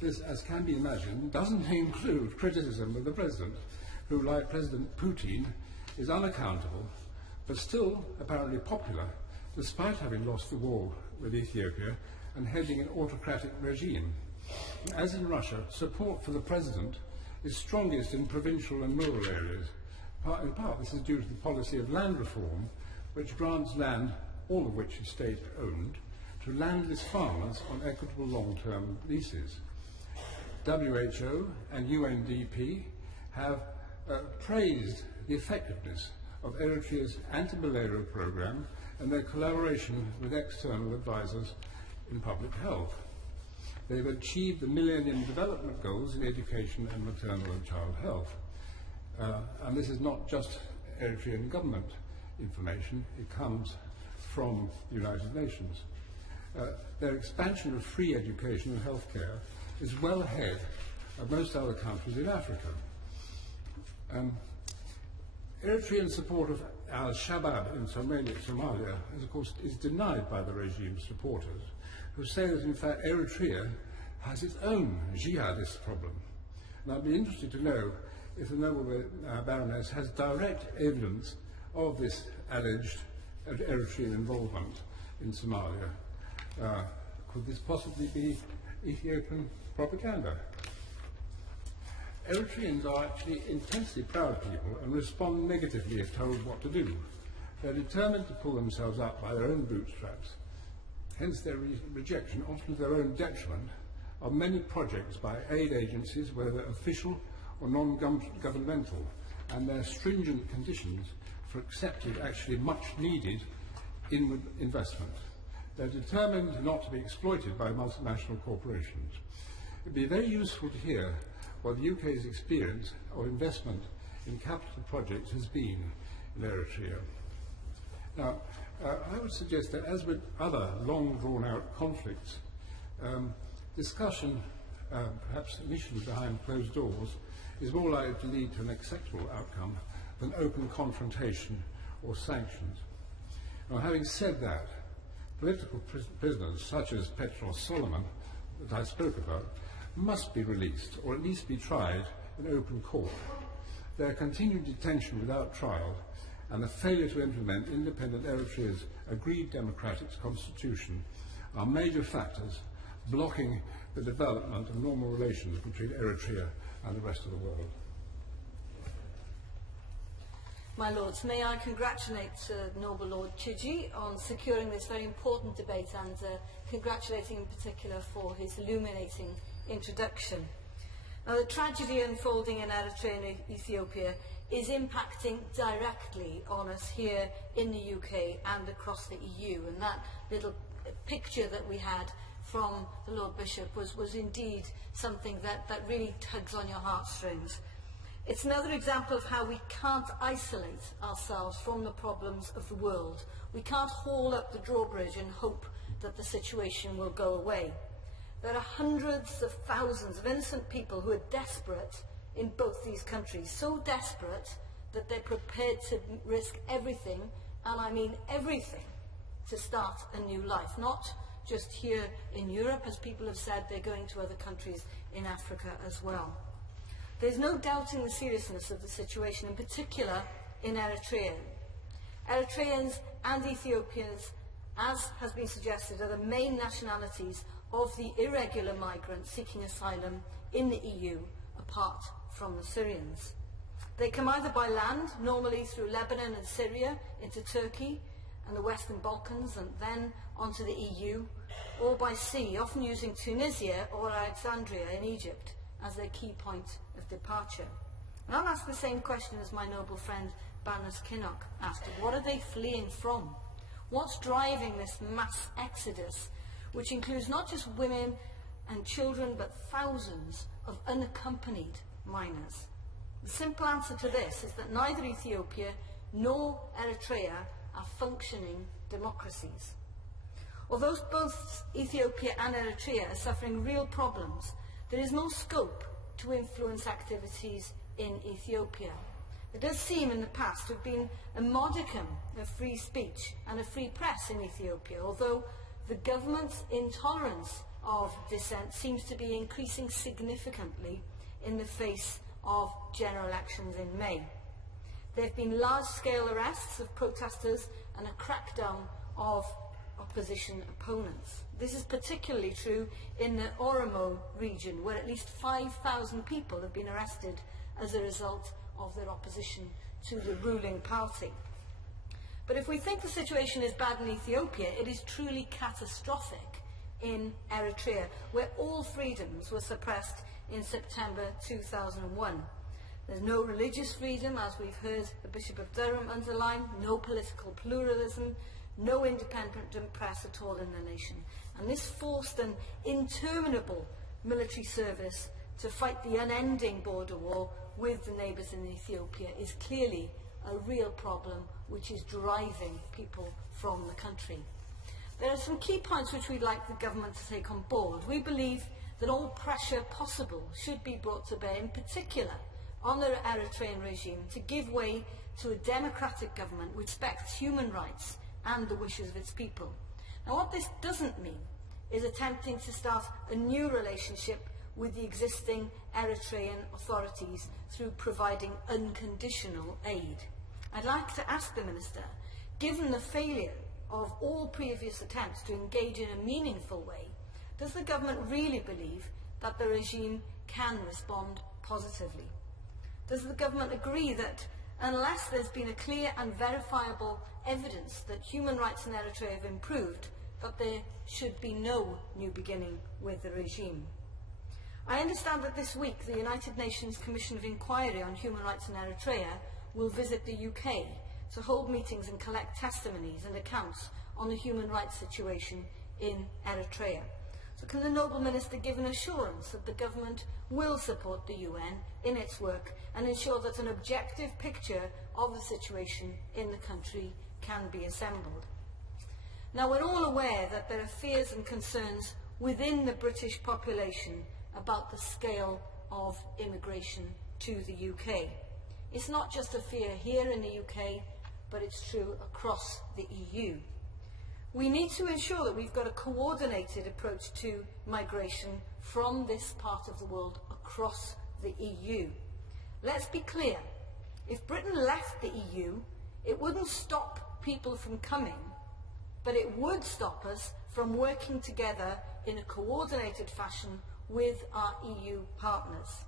This, as can be imagined, doesn't include criticism of the president, who, like President Putin, is unaccountable, but still apparently popular, despite having lost the war with Ethiopia and heading an autocratic regime. As in Russia, support for the president is strongest in provincial and rural areas. In part, this is due to the policy of land reform, which grants land, all of which is state-owned, to landless farmers on equitable long-term leases. WHO and UNDP have praised the effectiveness of Eritrea's anti-malaria program and their collaboration with external advisors in public health. They've achieved the Millennium Development Goals in education and maternal and child health. And this is not just Eritrean government information, it comes from the United Nations. Their expansion of free education and healthcare is well ahead of most other countries in Africa. Eritrean support of al-Shabaab in Somalia is, of course, is denied by the regime's supporters, who say that, in fact, Eritrea has its own jihadist problem. And I'd be interested to know if the noble Baroness has direct evidence of this alleged Eritrean involvement in Somalia. Could this possibly be Ethiopian propaganda? Eritreans are actually intensely proud people and respond negatively if told what to do. They're determined to pull themselves up by their own bootstraps, hence their rejection, often to their own detriment, of many projects by aid agencies, whether official or non-governmental, and their stringent conditions for accepting actually much needed inward investment. They're determined not to be exploited by multinational corporations. It would be very useful to hear what the UK's experience of investment in capital projects has been in Eritrea. Now, I would suggest that, as with other long drawn-out conflicts, discussion, perhaps initially behind closed doors, is more likely to lead to an acceptable outcome than open confrontation or sanctions. Now, having said that, political prisoners such as Petros Solomon, that I spoke about, must be released, or at least be tried in open court. Their continued detention without trial and the failure to implement independent Eritrea's agreed democratic constitution are major factors blocking the development of normal relations between Eritrea and the rest of the world. My Lords, may I congratulate Noble Lord Chiji on securing this very important debate, and congratulating in particular for his illuminating introduction. Now, the tragedy unfolding in Eritrea and Ethiopia is impacting directly on us here in the UK and across the EU, and that little picture that we had from the Lord Bishop was indeed something that really tugs on your heartstrings. It's another example of how we can't isolate ourselves from the problems of the world. We can't haul up the drawbridge and hope that the situation will go away. There are hundreds of thousands of innocent people who are desperate in both these countries, so desperate that they're prepared to risk everything, and I mean everything, to start a new life. Not just here in Europe, as people have said, they're going to other countries in Africa as well. There's no doubting the seriousness of the situation, in particular in Eritrea. Eritreans and Ethiopians, as has been suggested, are the main nationalities of the irregular migrants seeking asylum in the EU, apart from the Syrians. They come either by land, normally through Lebanon and Syria, into Turkey and the Western Balkans, and then onto the EU, or by sea, often using Tunisia or Alexandria in Egypt as their key point of departure. And I'll ask the same question as my noble friend Baroness Kinnock asked it. What are they fleeing from? What's driving this mass exodus, which includes not just women and children, but thousands of unaccompanied minors? The simple answer to this is that neither Ethiopia nor Eritrea are functioning democracies. Although both Ethiopia and Eritrea are suffering real problems, there is no scope to influence activities in Ethiopia. It does seem in the past to have been a modicum of free speech and a free press in Ethiopia, although the government's intolerance of dissent seems to be increasing significantly in the face of general elections in May. There have been large-scale arrests of protesters and a crackdown of opposition opponents. This is particularly true in the Oromo region, where at least 5,000 people have been arrested as a result of their opposition to the ruling party. But if we think the situation is bad in Ethiopia, it is truly catastrophic in Eritrea, where all freedoms were suppressed in September 2001. There's no religious freedom, as we've heard the Bishop of Durham underline, no political pluralism, no independent press at all in the nation. And this forced an interminable military service to fight the unending border war with the neighbours in Ethiopia is clearly a real problem which is driving people from the country. There are some key points which we'd like the government to take on board. We believe that all pressure possible should be brought to bear, in particular on the Eritrean regime, to give way to a democratic government which respects human rights and the wishes of its people. Now, what this doesn't mean is attempting to start a new relationship with the existing Eritrean authorities through providing unconditional aid. I'd like to ask the Minister, given the failure of all previous attempts to engage in a meaningful way, does the government really believe that the regime can respond positively? Does the government agree that unless there's been a clear and verifiable evidence that human rights in Eritrea have improved, that there should be no new beginning with the regime? I understand that this week the United Nations Commission of Inquiry on Human Rights in Eritrea will visit the UK to hold meetings and collect testimonies and accounts on the human rights situation in Eritrea. So can the Noble Minister give an assurance that the government will support the UN in its work and ensure that an objective picture of the situation in the country can be assembled? Now, we're all aware that there are fears and concerns within the British population about the scale of immigration to the UK. It's not just a fear here in the UK, but it's true across the EU. We need to ensure that we've got a coordinated approach to migration from this part of the world across the EU. Let's be clear, if Britain left the EU, it wouldn't stop people from coming, but it would stop us from working together in a coordinated fashion with our EU partners.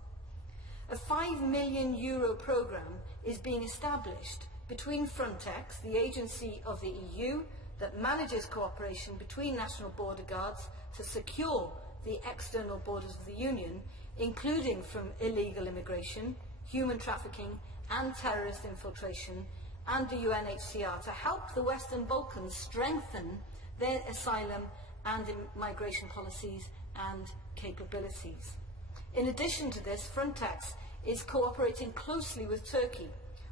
A €5 million programme is being established between Frontex, the agency of the EU that manages cooperation between national border guards to secure the external borders of the Union, including from illegal immigration, human trafficking and terrorist infiltration, and the UNHCR to help the Western Balkans strengthen their asylum and migration policies and capabilities. In addition to this, Frontex is cooperating closely with Turkey,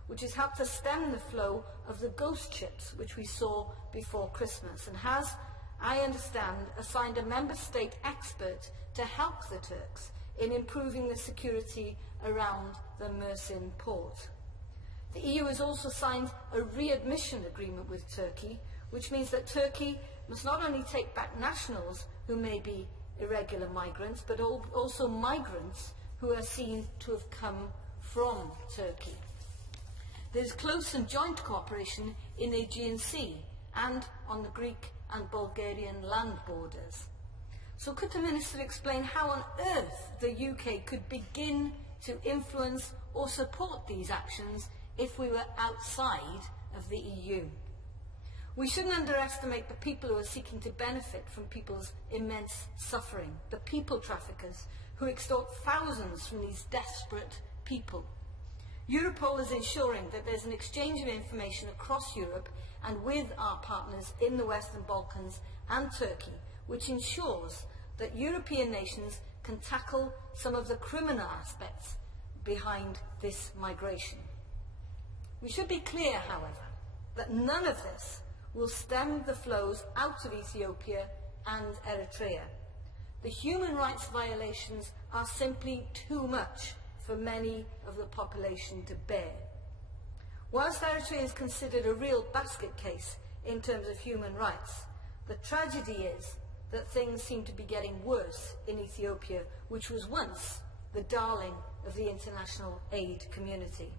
which has helped to stem the flow of the ghost ships which we saw before Christmas, and has, I understand, assigned a member state expert to help the Turks in improving the security around the Mersin port. The EU has also signed a readmission agreement with Turkey, which means that Turkey must not only take back nationals who may be irregular migrants, but also migrants who are seen to have come from Turkey. There is close and joint cooperation in the Aegean Sea and on the Greek and Bulgarian land borders. So could the Minister explain how on earth the UK could begin to influence or support these actions if we were outside of the EU? We shouldn't underestimate the people who are seeking to benefit from people's immense suffering, the people traffickers who extort thousands from these desperate people. Europol is ensuring that there's an exchange of information across Europe and with our partners in the Western Balkans and Turkey, which ensures that European nations can tackle some of the criminal aspects behind this migration. We should be clear, however, that none of this will stem the flows out of Ethiopia and Eritrea. The human rights violations are simply too much for many of the population to bear. Whilst Eritrea is considered a real basket case in terms of human rights, the tragedy is that things seem to be getting worse in Ethiopia, which was once the darling of the international aid community.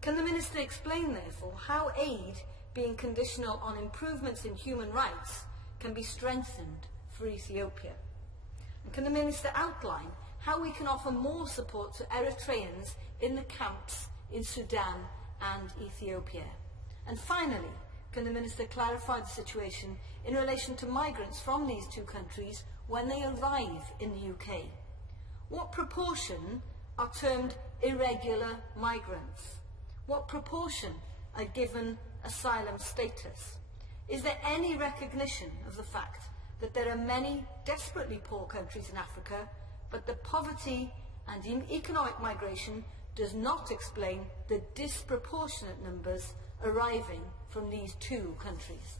Can the Minister explain, therefore, how aid being conditional on improvements in human rights can be strengthened for Ethiopia? And can the Minister outline how we can offer more support to Eritreans in the camps in Sudan and Ethiopia? And finally, can the Minister clarify the situation in relation to migrants from these two countries when they arrive in the UK? What proportion are termed irregular migrants? What proportion are given asylum status? Is there any recognition of the fact that there are many desperately poor countries in Africa, but the poverty and economic migration does not explain the disproportionate numbers arriving from these two countries?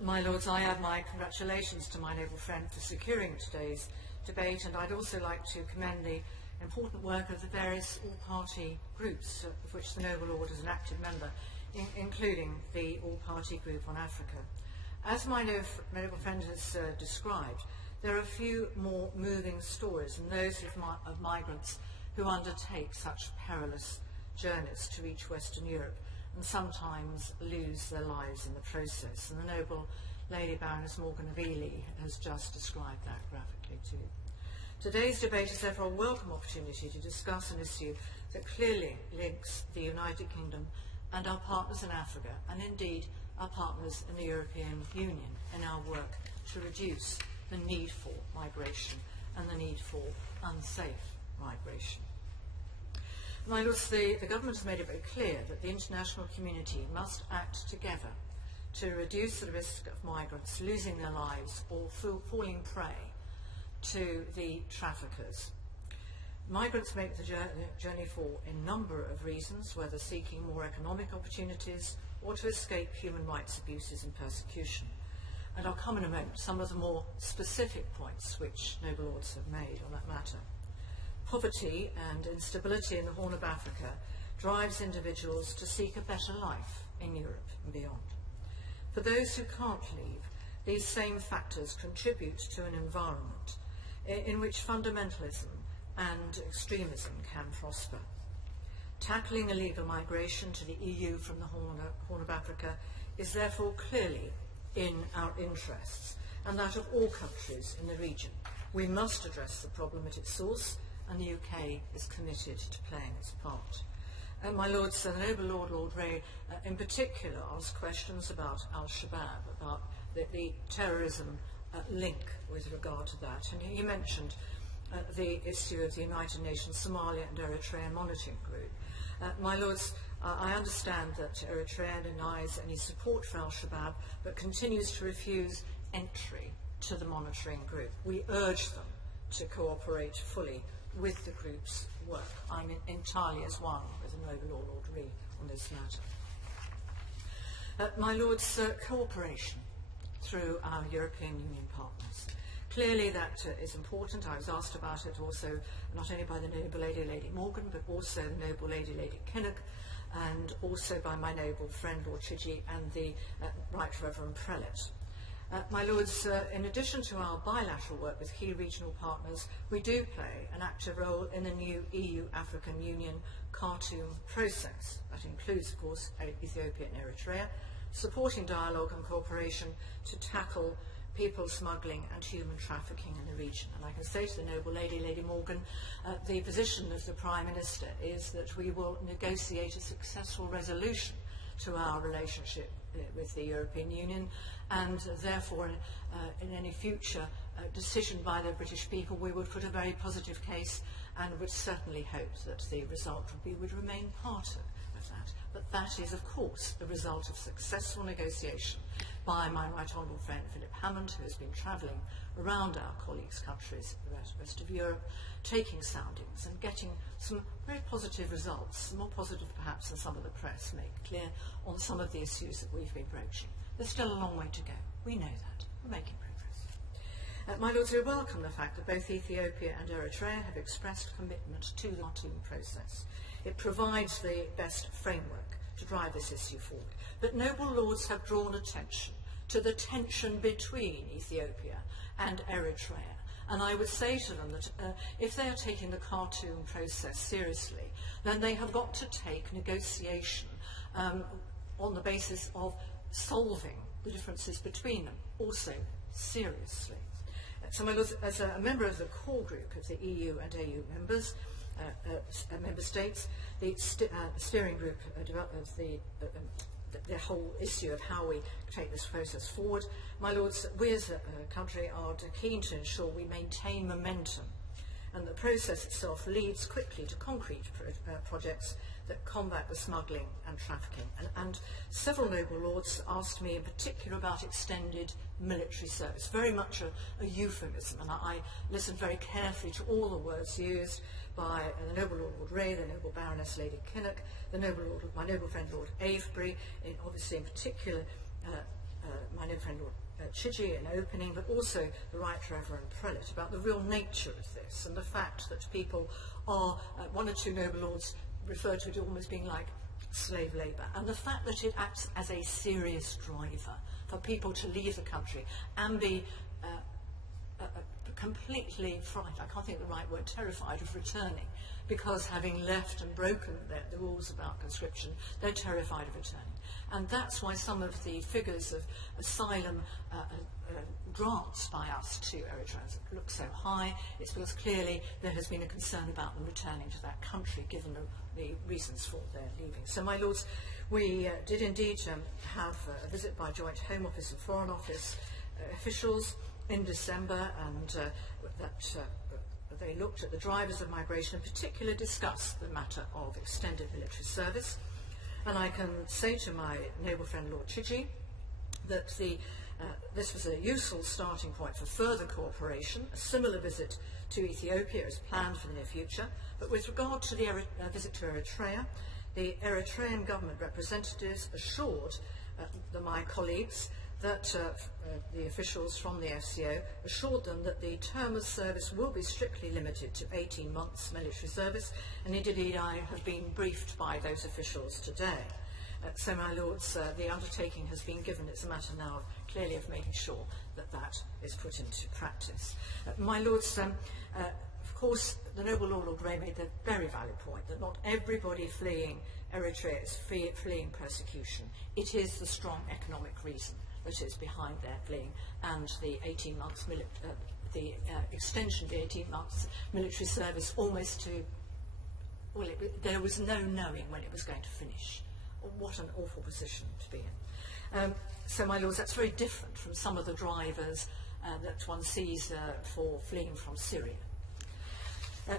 My Lords, I add my congratulations to my noble friend for securing today's debate, and I'd also like to commend the important work of the various all-party groups of which the Noble Lord is an active member, including the all-party group on Africa. As my noble friend has described, there are a few more moving stories than those of migrants who undertake such perilous journeys to reach Western Europe. and sometimes lose their lives in the process. And the noble Lady Baroness Morgan of Ely has just described that graphically too. Today's debate is therefore a welcome opportunity to discuss an issue that clearly links the United Kingdom and our partners in Africa, and indeed our partners in the European Union, in our work to reduce the need for migration and the need for unsafe migration. My lords, the government has made it very clear that the international community must act together to reduce the risk of migrants losing their lives or falling prey to the traffickers. Migrants make the journey for a number of reasons, whether seeking more economic opportunities or to escape human rights abuses and persecution. And I'll come in a moment to some of the more specific points which noble lords have made on that matter. Poverty and instability in the Horn of Africa drives individuals to seek a better life in Europe and beyond. For those who can't leave, these same factors contribute to an environment in which fundamentalism and extremism can prosper. Tackling illegal migration to the EU from the Horn of Africa is therefore clearly in our interests and that of all countries in the region. We must address the problem at its source, and the UK is committed to playing its part. My lords, the noble Lord Ray in particular asked questions about Al-Shabaab, about the terrorism link with regard to that, and he mentioned the issue of the United Nations Somalia and Eritrean monitoring group. My lords, I understand that Eritrea denies any support for Al-Shabaab but continues to refuse entry to the monitoring group. We urge them to cooperate fully with the group's work. I'm entirely as one with the noble Lord Ree on this matter. My lords, cooperation through our European Union partners. Clearly that is important. I was asked about it also not only by the noble Lady Morgan, but also the noble Lady Kinnock, and also by my noble friend Lord Chidgey and the Right Reverend Prelate. My lords, in addition to our bilateral work with key regional partners, we do play an active role in the new EU-African Union Khartoum process. That includes, of course, Ethiopia and Eritrea, supporting dialogue and cooperation to tackle people smuggling and human trafficking in the region. And I can say to the noble Lady Morgan, the position of the Prime Minister is that we will negotiate a successful resolution to our relationship with the European Union, and therefore in any future decision by the British people we would put a very positive case and would certainly hope that the result would remain part of that. But that is, of course, the result of successful negotiation by my right honourable friend Philip Hammond, who has been travelling around our colleagues' countries, the rest of Europe, taking soundings and getting some very positive results, more positive perhaps than some of the press make clear, on some of the issues that we've been broaching. There's still a long way to go. We know that. We're making progress. My lords, we welcome the fact that both Ethiopia and Eritrea have expressed commitment to the Khartoum process. It provides the best framework to drive this issue forward. But noble lords have drawn attention to the tension between Ethiopia and Eritrea. And I would say to them that if they are taking the Khartoum process seriously, then they have got to take negotiation on the basis of solving the differences between them also seriously. So, my lords, as a member of the core group of the EU and AU members, member states, the steering group of the whole issue of how we take this process forward, my lords, we as a country are keen to ensure we maintain momentum and the process itself leads quickly to concrete projects that combat the smuggling and trafficking. And several noble lords asked me in particular about extended military service, very much a euphemism, and I listened very carefully to all the words used by the noble Lord Ray, the noble Baroness Lady Kinnock, my noble friend Lord Avebury, obviously in particular my noble friend Lord Chidgey in opening, but also the Right Reverend Prelate, about the real nature of this and the fact that people are, one or two noble lords referred to it almost being like slave labour, and the fact that it acts as a serious driver for people to leave the country and be completely frightened, I can't think of the right word, terrified of returning, because having left and broken the rules about conscription, they're terrified of returning. And that's why some of the figures of asylum grants by us to Eritreans look so high. It's because clearly there has been a concern about them returning to that country, given the reasons for their leaving. So, my lords, we did indeed have a visit by Joint Home Office and Foreign Office officials in December, and they looked at the drivers of migration, in particular discussed the matter of extended military service. And I can say to my noble friend Lord Chidgey that this was a useful starting point for further cooperation. A similar visit to Ethiopia is planned for the near future. But with regard to the visit to Eritrea, the Eritrean government representatives assured my colleagues that the officials from the FCO assured them that the term of service will be strictly limited to 18 months military service, and indeed I have been briefed by those officials today. So, my lords, the undertaking has been given. It's a matter now clearly of making sure that that is put into practice. My lords, of course, the noble Lord Ray made the very valid point that not everybody fleeing Eritrea is fleeing persecution. It is the strong economic reason that is behind their fleeing, and the 18 months extension of the 18 months military service almost to, well, there was no knowing when it was going to finish. What an awful position to be in. So, my lords, that's very different from some of the drivers that one sees for fleeing from Syria.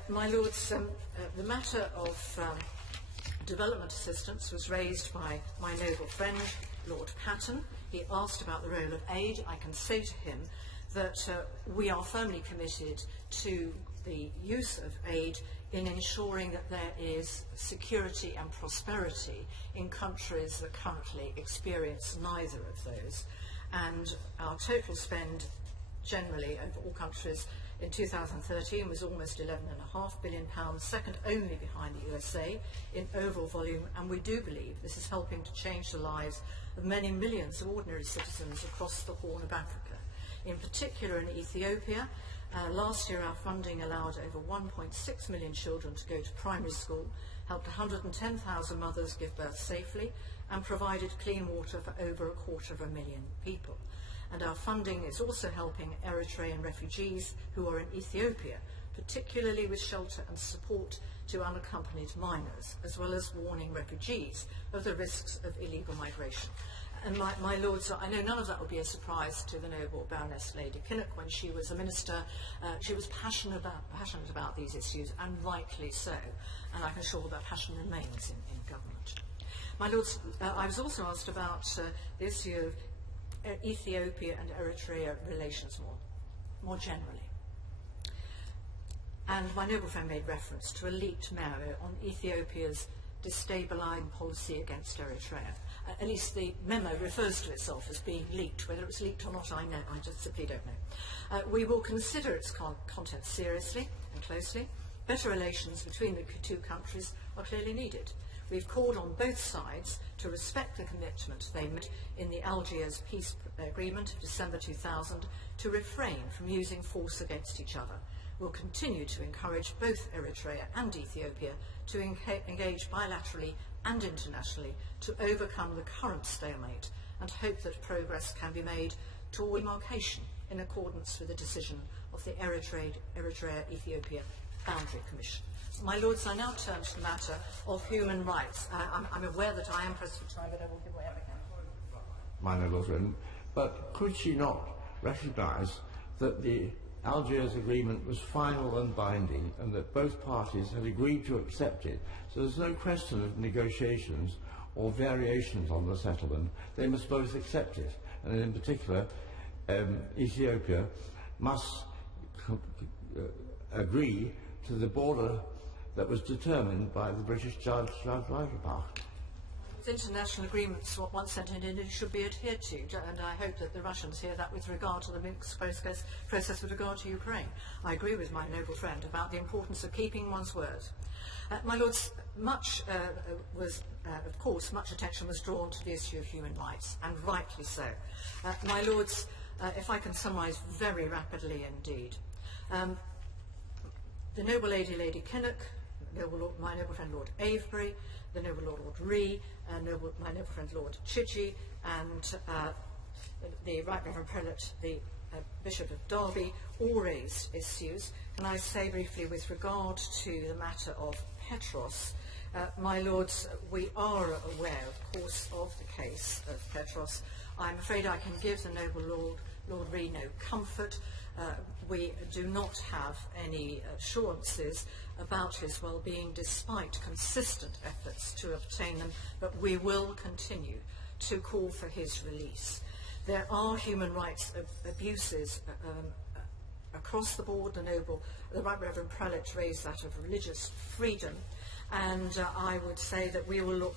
My lords, the matter of development assistance was raised by my noble friend, Lord Patton. He asked about the role of aid. I can say to him that we are firmly committed to the use of aid in ensuring that there is security and prosperity in countries that currently experience neither of those. And our total spend generally over all countries in 2013 was almost £11.5 billion, second only behind the USA in overall volume, and we do believe this is helping to change the lives of many millions of ordinary citizens across the Horn of Africa. In particular in Ethiopia, last year our funding allowed over 1.6 million children to go to primary school, helped 110,000 mothers give birth safely, and provided clean water for over 250,000 people. And our funding is also helping Eritrean refugees who are in Ethiopia, particularly with shelter and support to unaccompanied minors, as well as warning refugees of the risks of illegal migration. And my lords, I know none of that would be a surprise to the noble Baroness Lady Kinnock. When she was a minister, she was passionate about these issues, and rightly so. And I can assure that passion remains in government. My lords, I was also asked about the issue of Ethiopia and Eritrea relations more generally. And my noble friend made reference to a leaked memo on Ethiopia's destabilising policy against Eritrea. At least the memo refers to itself as being leaked. Whether it's leaked or not, I just simply don't know. We will consider its content seriously and closely. Better relations between the two countries are clearly needed. We've called on both sides to respect the commitment they made in the Algiers Peace Agreement of December 2000 to refrain from using force against each other. We'll continue to encourage both Eritrea and Ethiopia to engage bilaterally and internationally to overcome the current stalemate, and hope that progress can be made toward demarcation in accordance with the decision of the Eritrea-Ethiopia Boundary Commission. My lords, I now turn to the matter of human rights. I'm aware that I am pressed for time, but I will give whatever I can. My noble friend, but could she not recognise that the Algiers agreement was final and binding, and that both parties had agreed to accept it? So there's no question of negotiations or variations on the settlement. They must both accept it, and in particular, Ethiopia must agree to the border that was determined by the British Judge Reichenbach. International agreements, once entered in, should be adhered to, and I hope that the Russians hear that with regard to the Minsk process with regard to Ukraine. I agree with my noble friend about the importance of keeping one's word. My lords, of course, much attention was drawn to the issue of human rights, and rightly so. My lords, if I can summarise very rapidly indeed, The noble Lady Kinnock, my noble friend Lord Avebury, the noble Lord Ree, my noble friend Lord Chidgey, and the Right Reverend Prelate, the Bishop of Derby, all raised issues. Can I say briefly with regard to the matter of Petros, my lords, we are aware, of course, of the case of Petros. I'm afraid I can give the noble Lord Ree no comfort. We do not have any assurances about his well-being despite consistent efforts to obtain them, but we will continue to call for his release. There are human rights abuses across the board. The Right Reverend Prelate raised that of religious freedom, and I would say that we will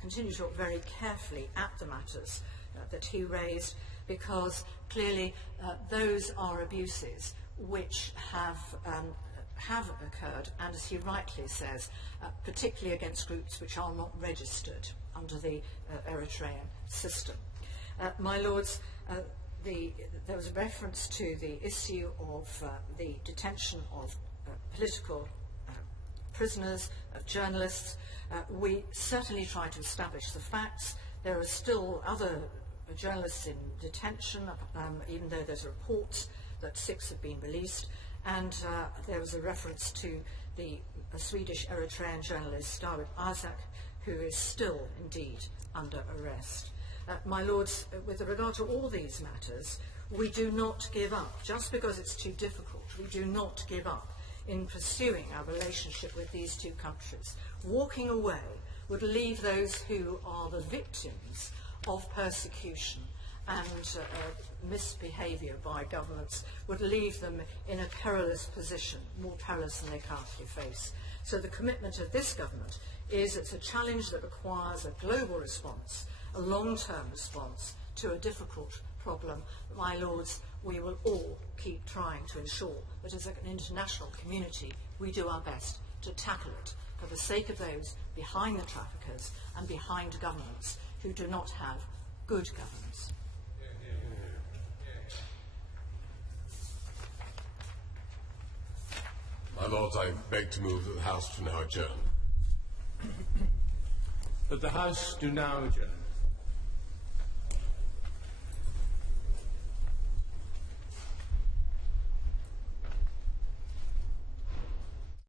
continue to look very carefully at the matters that he raised, because clearly those are abuses which have occurred, and as he rightly says, particularly against groups which are not registered under the Eritrean system. My lords, there was a reference to the issue of the detention of political prisoners, of journalists. We certainly try to establish the facts. There are still other journalists in detention, even though there's reports that 6 have been released. And there was a reference to the Swedish Eritrean journalist David Isaac, who is still indeed under arrest. My lords, with regard to all these matters, we do not give up. Just because it's too difficult, we do not give up in pursuing our relationship with these two countries. Walking away would leave those who are the victims of persecution and misbehaviour by governments, would leave them in a perilous position, more perilous than they currently face. So the commitment of this government is it's a challenge that requires a global response, a long-term response to a difficult problem. My lords, we will all keep trying to ensure that as an international community we do our best to tackle it for the sake of those behind the traffickers and behind governments who do not have good governance. My lords, I beg to move that the House do now adjourn. That the House do now adjourn.